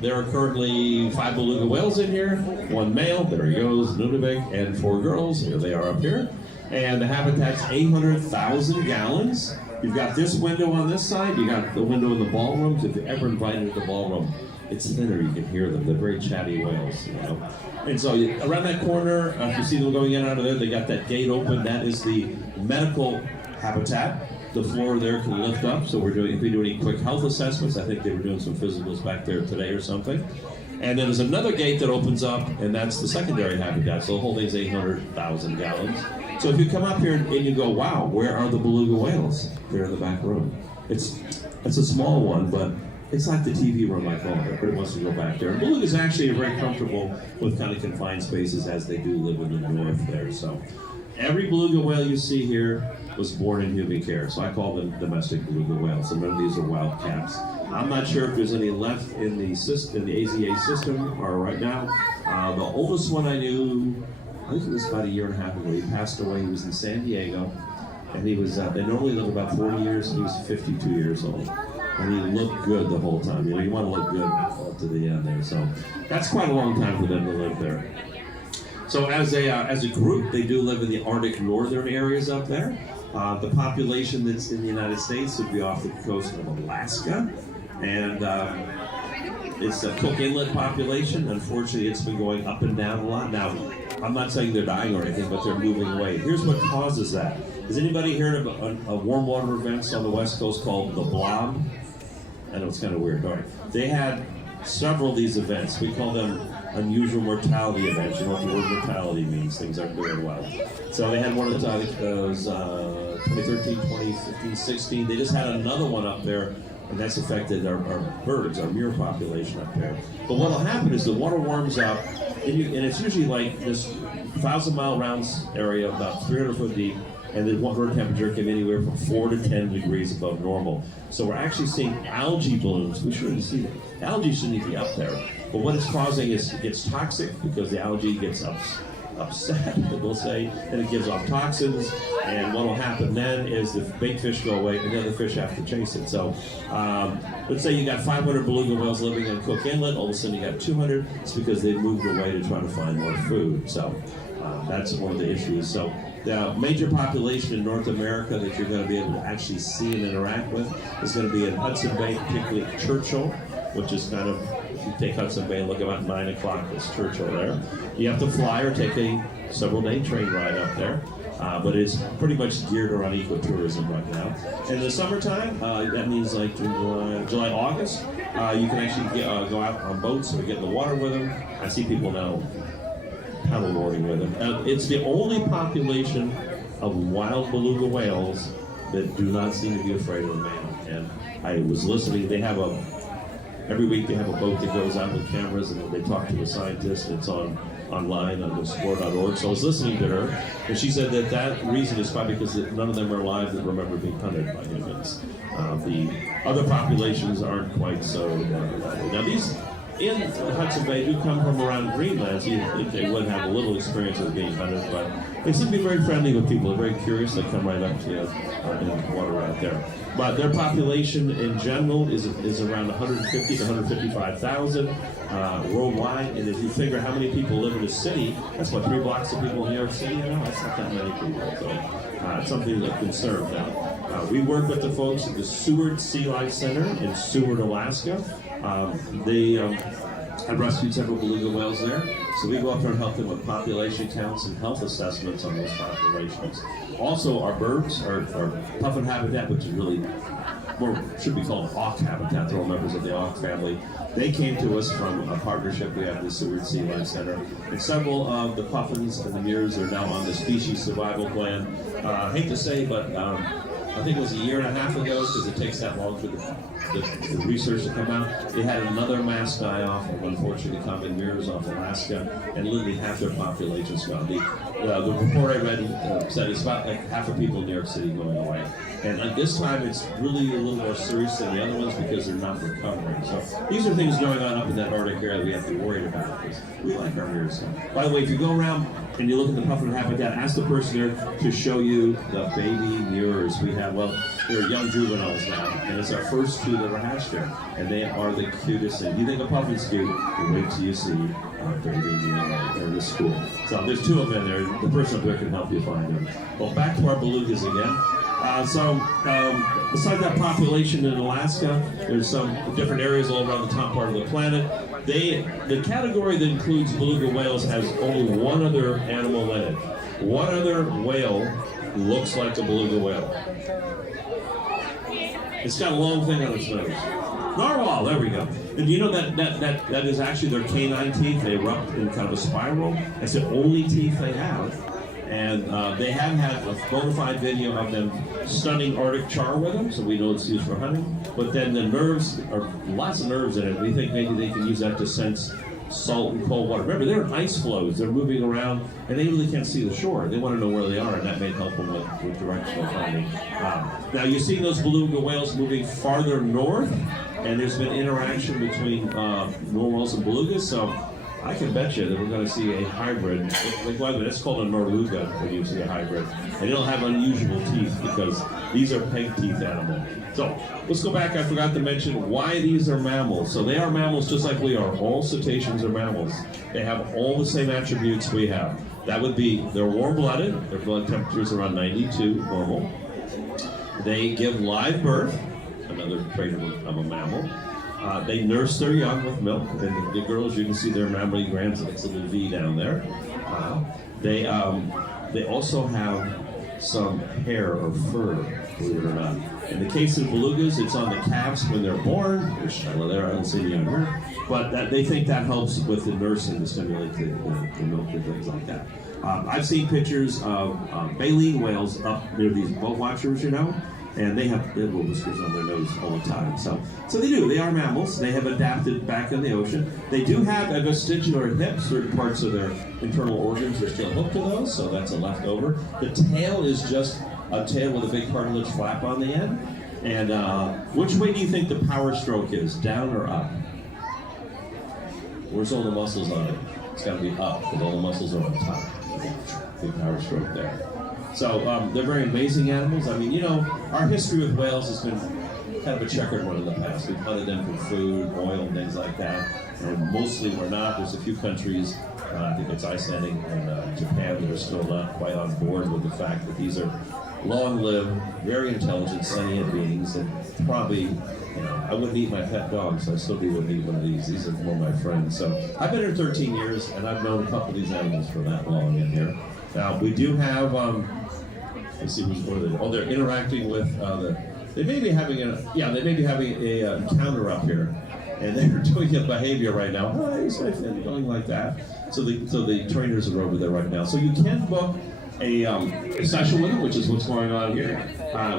There are currently 5 beluga whales in here, 1 male, there he goes, Nunavik, and 4 girls. Here they are up here. And the habitat's 800,000 gallons. You've got this window on this side, you got the window in the ballroom. If you're ever invited to the ballroom, it's thinner, you can hear them. They're very chatty whales, you know. And so around that corner, if you see them going in and out of there, they got that gate open. That is the medical habitat. The floor there can lift up, so if we do any quick health assessments, I think they were doing some physicals back there today or something. And then there's another gate that opens up, and that's the secondary habitat. So the whole thing's 800,000 gallons. So if you come up here and you go, wow, where are the beluga whales? They're in the back room. It's a small one, but it's like the TV room I call it. Everybody wants to go back there. And belugas actually are very comfortable with kind of confined spaces, as they do live in the north there. So every beluga whale you see here was born in human care, so I call them domestic beluga whales. And none of these are wild cats. I'm not sure if there's any left in the AZA system or right now. The oldest one I knew, I think it was about 1.5 years ago. He passed away. He was in San Diego, and he was. They normally live about 40 years. And he was 52 years old, and he looked good the whole time. You know, you want to look good to the end there. So that's quite a long time for them to live there. So as a group, they do live in the Arctic northern areas up there. The population that's in the United States would be off the coast of Alaska, and it's a Cook Inlet population. Unfortunately, it's been going up and down a lot. Now, I'm not saying they're dying or anything, but they're moving away. Here's what causes that. Has anybody heard of a warm water events on the West Coast called the Blob? I know it's kind of weird, all right. They had several of these events. We call them unusual mortality events. You know what the word mortality means. Things aren't doing well. So they had one of those, I think it was 2013, 2015, 16. They just had another one up there, and that's affected our birds, our murre population up there. But what will happen is the water warms up, and it's usually like this 1,000-mile round area, about 300 foot deep, and the water temperature can be anywhere from 4 to 10 degrees above normal. So we're actually seeing algae blooms. We shouldn't see that. Algae shouldn't be up there. But what it's causing is it gets toxic because the algae gets upset, we'll say, and it gives off toxins. And what will happen then is the big fish go away and the other fish have to chase it. So let's say you got 500 beluga whales living in Cook Inlet, all of a sudden you got 200. It's because they moved away to try to find more food. So that's one of the issues. So the major population in North America that you're going to be able to actually see and interact with is going to be in Hudson Bay, particularly Churchill, which is kind of, if you take Hudson Bay and look about 9 o'clock, it's Churchill there. You have to fly or take a several-day train ride up there, but it's pretty much geared around ecotourism right now. In the summertime, that means like July, August, you can actually go out on boats or get in the water with them. I see people now paddleboarding with them. It's the only population of wild beluga whales that do not seem to be afraid of man. And I was listening, they have every week they have a boat that goes out with cameras and they talk to a scientist, and it's online on explore.org. So I was listening to her, and she said that reason is probably because none of them are alive that remember being hunted by humans. The other populations aren't quite so now these in Hudson Bay do come from around Greenland, so you think they would have a little experience of being hunted, but they seem to be very friendly with people. They're very curious. They come right up to you in the water right there. But their population in general is around 150 to 155,000 worldwide. And if you figure how many people live in a city, that's what, 3 blocks of people in New York City? You know, that's not that many people. So it's something to concern now. We work with the folks at the Seward Sea Life Center in Seward, Alaska. They have rescued several beluga whales there. So we go up there and help them with population counts and health assessments on those populations. Also, our birds, our puffin habitat, which is really, or should be called auk habitat, they're all members of the auk family. They came to us from a partnership we have with the Seward Sea Life Center. And several of the puffins and the mirrors are now on the species survival plan. I hate to say, but I think it was a year and a half ago, because it takes that long for the research to come out. They had another mass die off of unfortunately common mirrors off Alaska, and literally half their population's gone. The report I read said it's about like half the people in New York City going away. And this time it's really a little more serious than the other ones because they're not recovering. So these are things going on up in that Arctic area that we have to be worried about, because we like our mirrors. By the way, if you go around and you look at the puffin habitat, ask the person there to show you the baby mirrors we have. Well, they're young juveniles now, and it's our first two that are hatched there, and they are the cutest thing. You think a puffin's cute? Wait till you see our baby mirror. They're in the school. So there's two of them in there. The person up there can help you find them. Well, back to our belugas again. Besides that population in Alaska, there's some different areas all around the top part of the planet. The category that includes beluga whales has only one other animal in it. One other whale looks like a beluga whale. It's got a long thing on its nose. Narwhal, there we go. And you know that is actually their canine teeth. They erupt in kind of a spiral. That's the only teeth they have. And they have had a bona fide video of them stunning Arctic char with them, so we know it's used for hunting. But then the nerves, are lots of nerves in it. We think maybe they can use that to sense salt and cold water. Remember, they're in ice floes. They're moving around, and they really can't see the shore. They want to know where they are, and that may help them with directional finding. Now, you've seen those beluga whales moving farther north, and there's been interaction between narwhals and belugas, so I can bet you that we're going to see a hybrid. By the way, that's called a norluga when you see a hybrid. And it'll have unusual teeth because these are peg teeth animals. So let's go back. I forgot to mention why these are mammals. So they are mammals just like we are. All cetaceans are mammals. They have all the same attributes we have. That would be they're warm-blooded. Their blood temperature is around 92 normal. They give live birth, another trait of a mammal. They nurse their young with milk, and the girls, you can see their mammograms, it's a little V down there. They also have some hair or fur, believe it or not. In the case of belugas, it's on the calves when they're born. There's Shyla there, I don't see any on here. But they think that helps with the nursing to stimulate the milk and things like that. I've seen pictures of baleen whales up near these boat watchers, you know, and they have little whiskers on their nose all the time. So they do. They are mammals. They have adapted back in the ocean. They do have a vestibular hip. Certain parts of their internal organs are still hooked to those, so that's a leftover. The tail is just a tail with a big cartilage flap on the end. And which way do you think the power stroke is, down or up? Where's all the muscles on it? It's got to be up, because all the muscles are on top. Big power stroke there. So they're very amazing animals. I mean, you know, our history with whales has been kind of a checkered one in the past. We've hunted them for food, oil, and things like that. And mostly we're not. There's a few countries, I think it's Iceland and Japan, that are still not quite on board with the fact that these are long-lived, very intelligent, sentient beings, and probably, you know, I wouldn't eat my pet dog, so I still wouldn't eat one of these. These are more my friends. So I've been here 13 years, and I've known a couple of these animals for that long in here. Now, we do have, let's see who's more than, oh, they're interacting with they may be having a encounter up here, and they're doing a behavior right now. And going like that. So the trainers are over there right now. So you can book a session with them, which is what's going on here.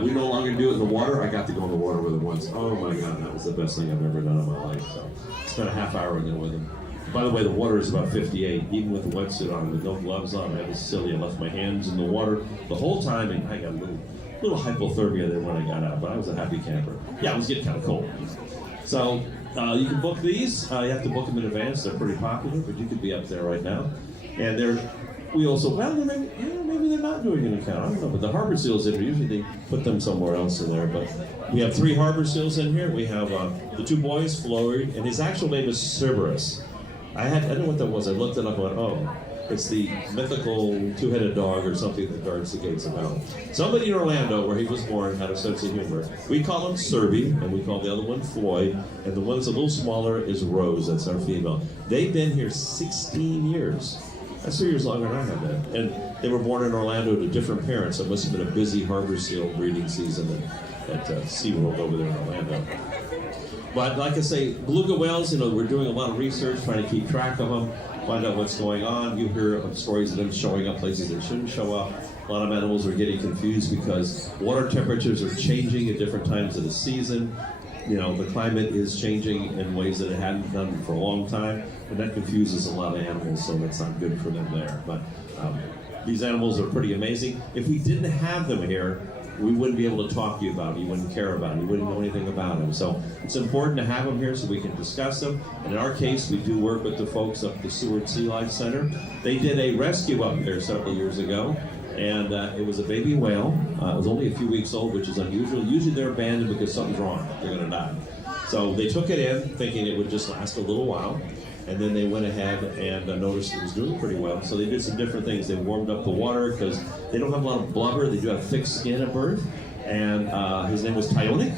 We no longer do it in the water. I got to go in the water with them once. Oh my God, that was the best thing I've ever done in my life. So spent a half hour in there with them. By the way, the water is about 58, even with the wetsuit on, with no gloves on. I was silly. I left my hands in the water the whole time, and I got a little hypothermia there when I got out, but I was a happy camper. Yeah, it was getting kind of cold. So you can book these. You have to book them in advance. They're pretty popular, but you could be up there right now. And we also, well, maybe they're not doing an encounter. I don't know, but the harbor seals in here, usually they put them somewhere else in there. But we have 3 harbor seals in here. We have the 2 boys, Floyd, and his actual name is Cerberus. I didn't know what that was. I looked it up and went, oh. It's the mythical two-headed dog or something that guards the gates of hell. Somebody in Orlando, where he was born, had a sense of humor. We call him Serby, and we call the other one Floyd, and the one that's a little smaller is Rose. That's our female. They've been here 16 years. That's 3 years longer than I have been. And they were born in Orlando to different parents. It must have been a busy harbor seal breeding season at SeaWorld over there in Orlando. But like I say, beluga whales, we're doing a lot of research, trying to keep track of them, find out what's going on. You hear of stories of them showing up places they shouldn't show up. A lot of animals are getting confused because water temperatures are changing at different times of the season. The climate is changing in ways that it hadn't done for a long time, and that confuses a lot of animals, so that's not good for them there. But these animals are pretty amazing. If we didn't have them here, we wouldn't be able to talk to you about them. You wouldn't care about them. You wouldn't know anything about them. So it's important to have them here so we can discuss them. And in our case, we do work with the folks up at the Seward Sea Life Center. They did a rescue up there several years ago, and it was a baby whale. It was only a few weeks old, which is unusual. Usually they're abandoned because something's wrong. They're going to die. So they took it in, thinking it would just last a little while. And then they went ahead and noticed it was doing pretty well. So they did some different things. They warmed up the water because they don't have a lot of blubber. They do have thick skin at birth. And his name was Tyonik.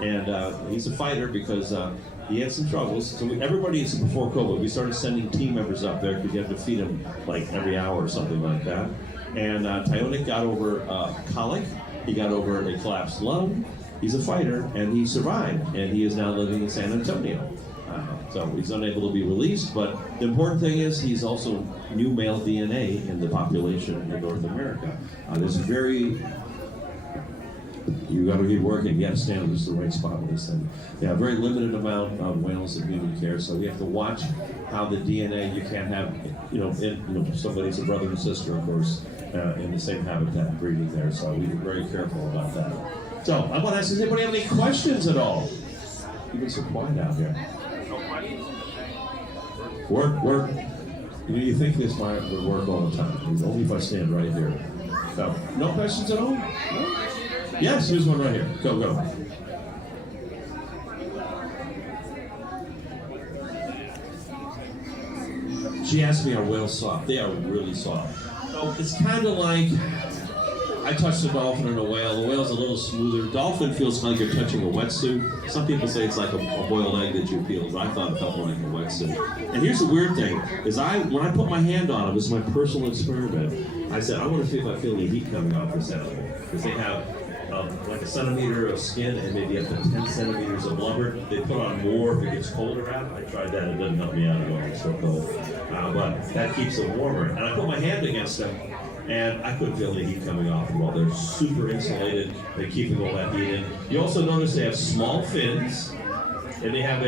And he's a fighter because he had some troubles. So everybody, before COVID, we started sending team members up there because you have to feed him like every hour or something like that. And Tyonik got over colic. He got over a collapsed lung. He's a fighter, and he survived. And he is now living in San Antonio. So he's unable to be released, but the important thing is he's also new male DNA in the population in North America. There's you got to keep working. You got to stand in just the right spot with this thing. Yeah, a very limited amount of whales in human care, so we have to watch how the DNA. You can't have, somebody's a brother and sister, of course, in the same habitat breeding there. So we were very careful about that. So I want to ask: does anybody have any questions at all? You've been so quiet out here. Work. You think this might would work all the time. Only if I stand right here. So, no questions at all? No? Yes, here's one right here. Go. She asked me, are whales soft? They are really soft. So it's kind of like, I touched a dolphin and a whale. The whale's a little smoother. Dolphin feels like you're touching a wetsuit. Some people say it's like a boiled egg that you peel, but I thought it felt more like a wetsuit. And here's the weird thing, is when I put my hand on them, this is my personal experiment, I said, I want to see if I feel any heat coming off this animal. Because they have like a centimeter of skin and maybe up to 10 centimeters of blubber. They put on more if it gets colder out. I tried that, it doesn't help me out at all, it's so cold. But that keeps them warmer. And I put my hand against them, and I couldn't feel any heat coming off them. Well, they're super insulated. They're keeping all that heat in. You also notice they have small fins, and they have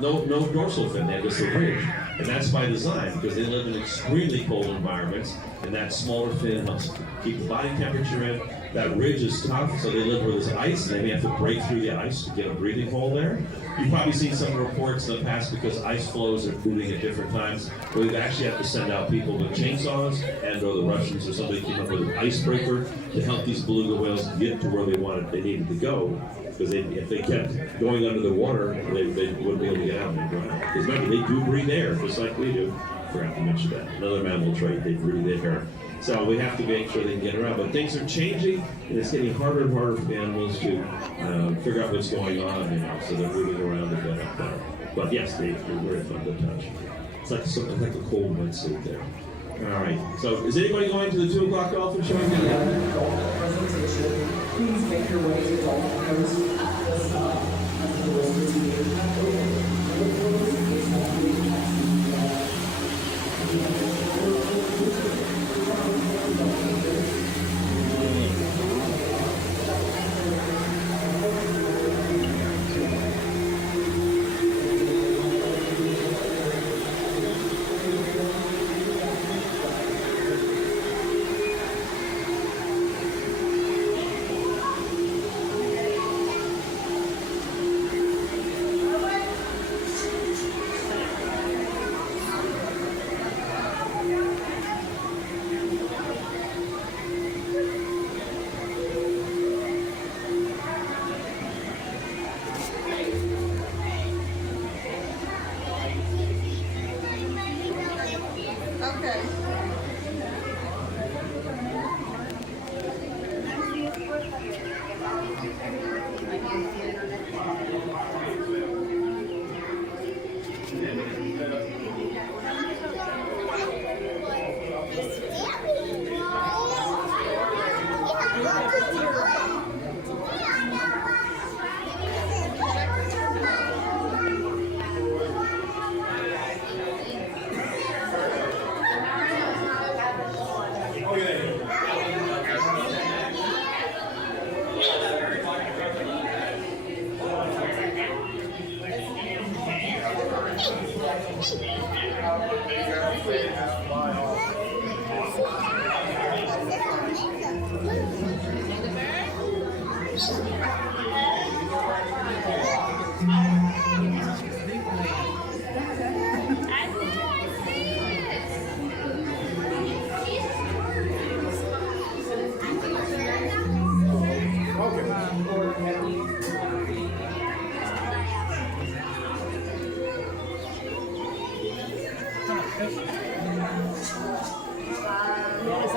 no dorsal fin. They have just a ridge, and that's by design because they live in extremely cold environments, and that smaller fin helps keep the body temperature in. That ridge is tough, so they live where there's ice, and they may have to break through the ice to get a breathing hole there. You've probably seen some reports in the past because ice flows are moving at different times, where we actually have to send out people with chainsaws and/or the Russians or somebody came up with an icebreaker to help these beluga whales get to where they needed to go. Because if they kept going under the water, they wouldn't be able to get out and drown. Because remember, they do breathe air, just like we do. Forgot to mention that. Another mammal trait, they breathe air. So we have to make sure they can get around. But things are changing, and it's getting harder and harder for the animals to figure out what's going on, so they're moving around a bit up there. But yes, they're very fun to touch. It's like a cold wetsuit there. All right. So is anybody going to the 2 o'clock Dolphin Show? Presentation. Please make your way to Dolphin Coast. Let's stop.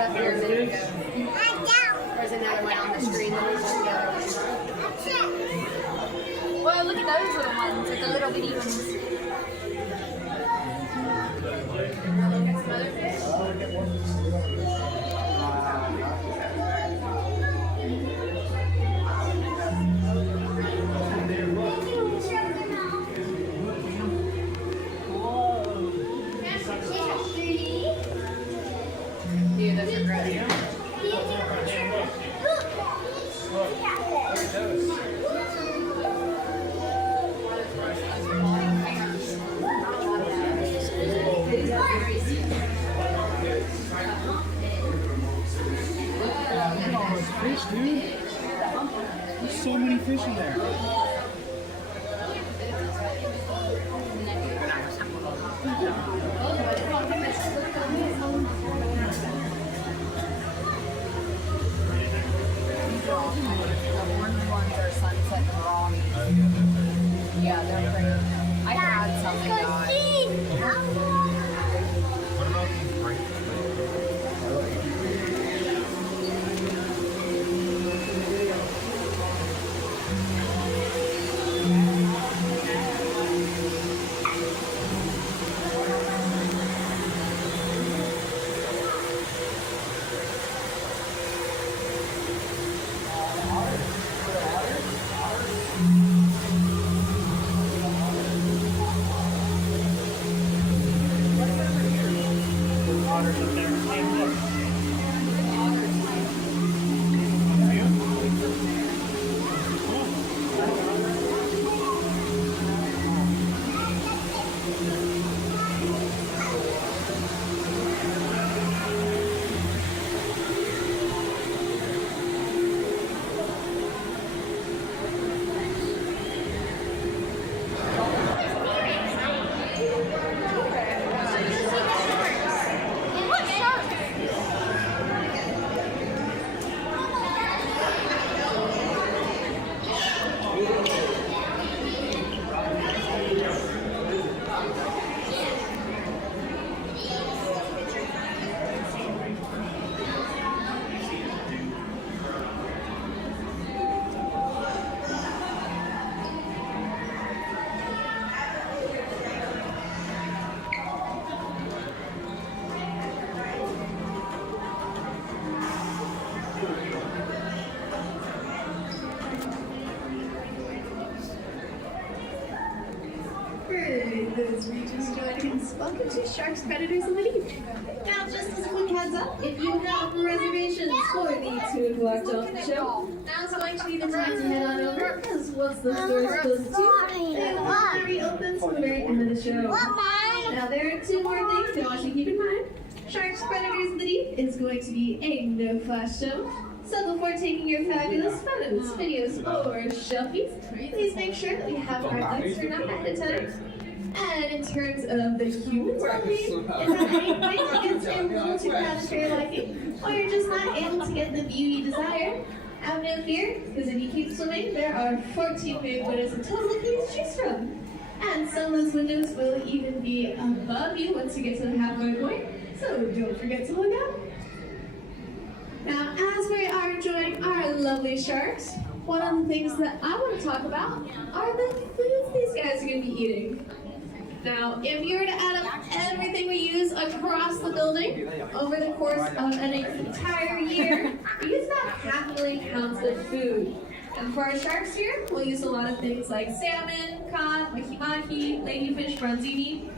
that here a minute ago. There's another one on the screen that we put together. Well, look at those little ones, like the little bitty ones. Look at some other fish. Yeah, that's a great idea. Look at all those fish, dude. There's so many fish in there. Yeah, they're pretty. I had something die. What about these breaks? Those regions joining us. Welcome to Sharks, Predators, and the Deep. Now, just as a quick heads up, if you have reservations for the 2 o'clock Dolphin Show, now's going to be the time to head on over, because once the doors close at 2, they will be open to the very end of the show. Now, there are 2 more things that I want you to keep in mind. Sharks, Predators, and the Deep is going to be a no-flash show. So before taking your fabulous photos, videos, or selfies, please make sure that we have our lights turned on at the time. And in terms of the human well-being, if at any point it gets a little too crowded for your liking, or you're just not able to get the view you desire, have no fear, because if you keep swimming, there are 14 big windows in total for you to choose from. And some of those windows will even be above you once you get to the halfway point, so don't forget to look up. Now, as we are enjoying our lovely sharks, one of the things that I want to talk about are the foods these guys are going to be eating. Now, if you were to add up everything we use across the building over the course of an entire year, we use about 500 million pounds of food. And for our sharks here, we'll use a lot of things like salmon, cod, mahi-mahi, ladyfish, bronzini.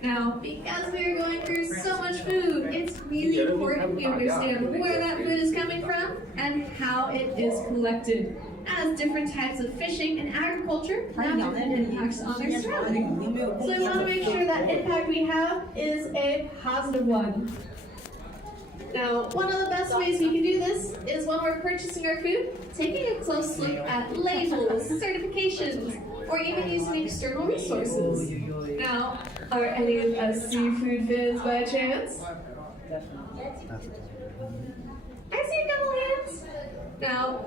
Now, because we are going through so much food, it's really important we understand where that food is coming from and how it is collected, as different types of fishing and agriculture have different impacts on their surroundings. So we want to make sure that impact we have is a positive one. Now, one of the best ways we can do this is when we're purchasing our food, taking a close look at labels, certifications, or even using external resources. Now, are any of us seafood fans by chance? I see a couple hands. Now,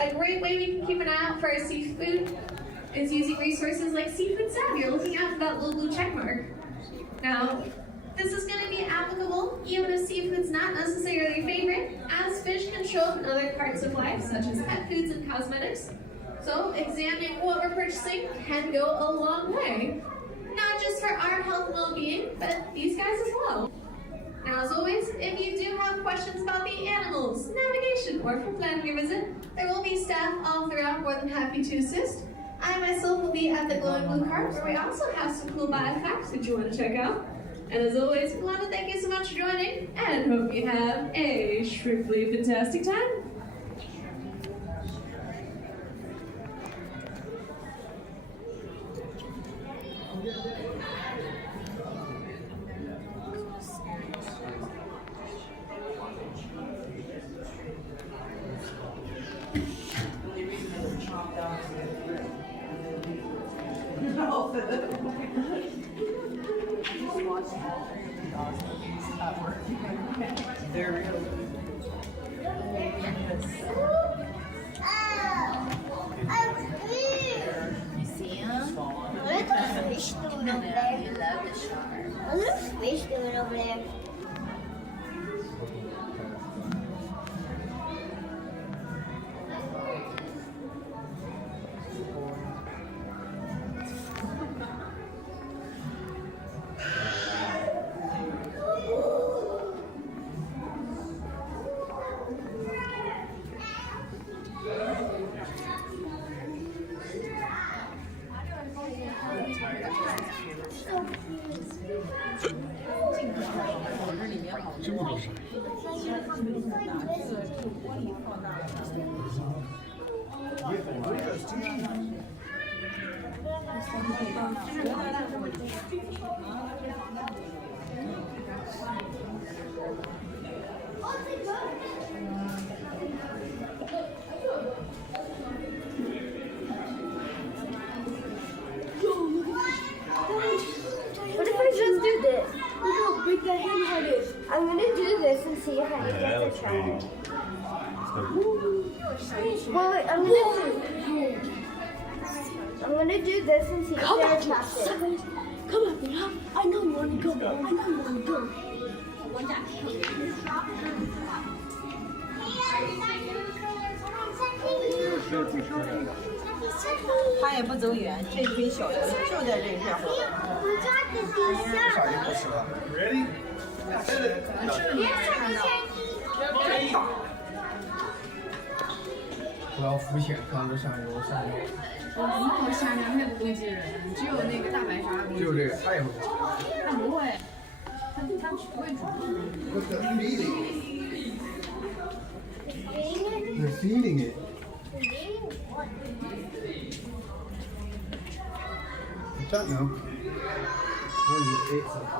a great way we can keep an eye out for our seafood is using resources like Seafood Savvy. You're looking out for that little blue check mark. Now, This is going to be applicable even if seafood's not necessarily your favorite, as fish can show up in other parts of life, such as pet foods and cosmetics. So examining what we're purchasing can go a long way. Not just for our health and well-being, but these guys as well. Now, as always, if you do have questions about the animals, navigation, or for planning your visit, there will be staff all throughout more than happy to assist. I myself will be at the glowing blue cart, where we also have some cool bio facts that you want to check out. And as always, we want to thank you so much for joining, and hope you have a strictly fantastic time. You see him? What are those fish doing over there? You love the shark. What are those fish doing over there? What if I just do this? Look how big that hammerhead is. I'm gonna do this and see if I can get the shot. Well, wait, I'm gonna do this and see if they're attractive. Come on, Mia. I know you wanna go. I know you wanna go. 它也不走远，这堆小鱼就在这片后边。小鱼不吃了。Ready？ 我要浮潜，看着上游上游。我下面也不会接人，只有那个大白鲨。只有这个，它也会。它不会，它不会转。They're feeding it. I don't know. One just ate something.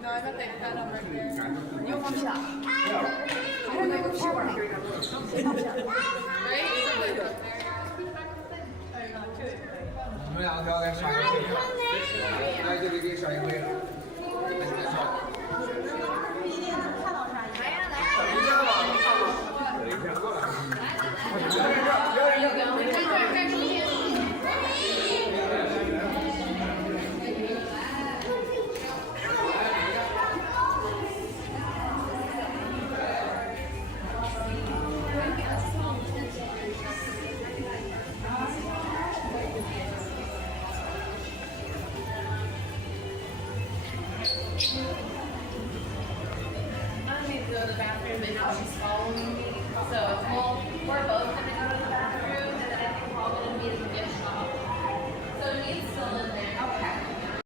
No, I thought they fed them right there. 你又放屁了？还有那个屁管儿。你们两个交给上一回，来就得给上一回。I need to go to the bathroom, and now she's following me. So we're both gonna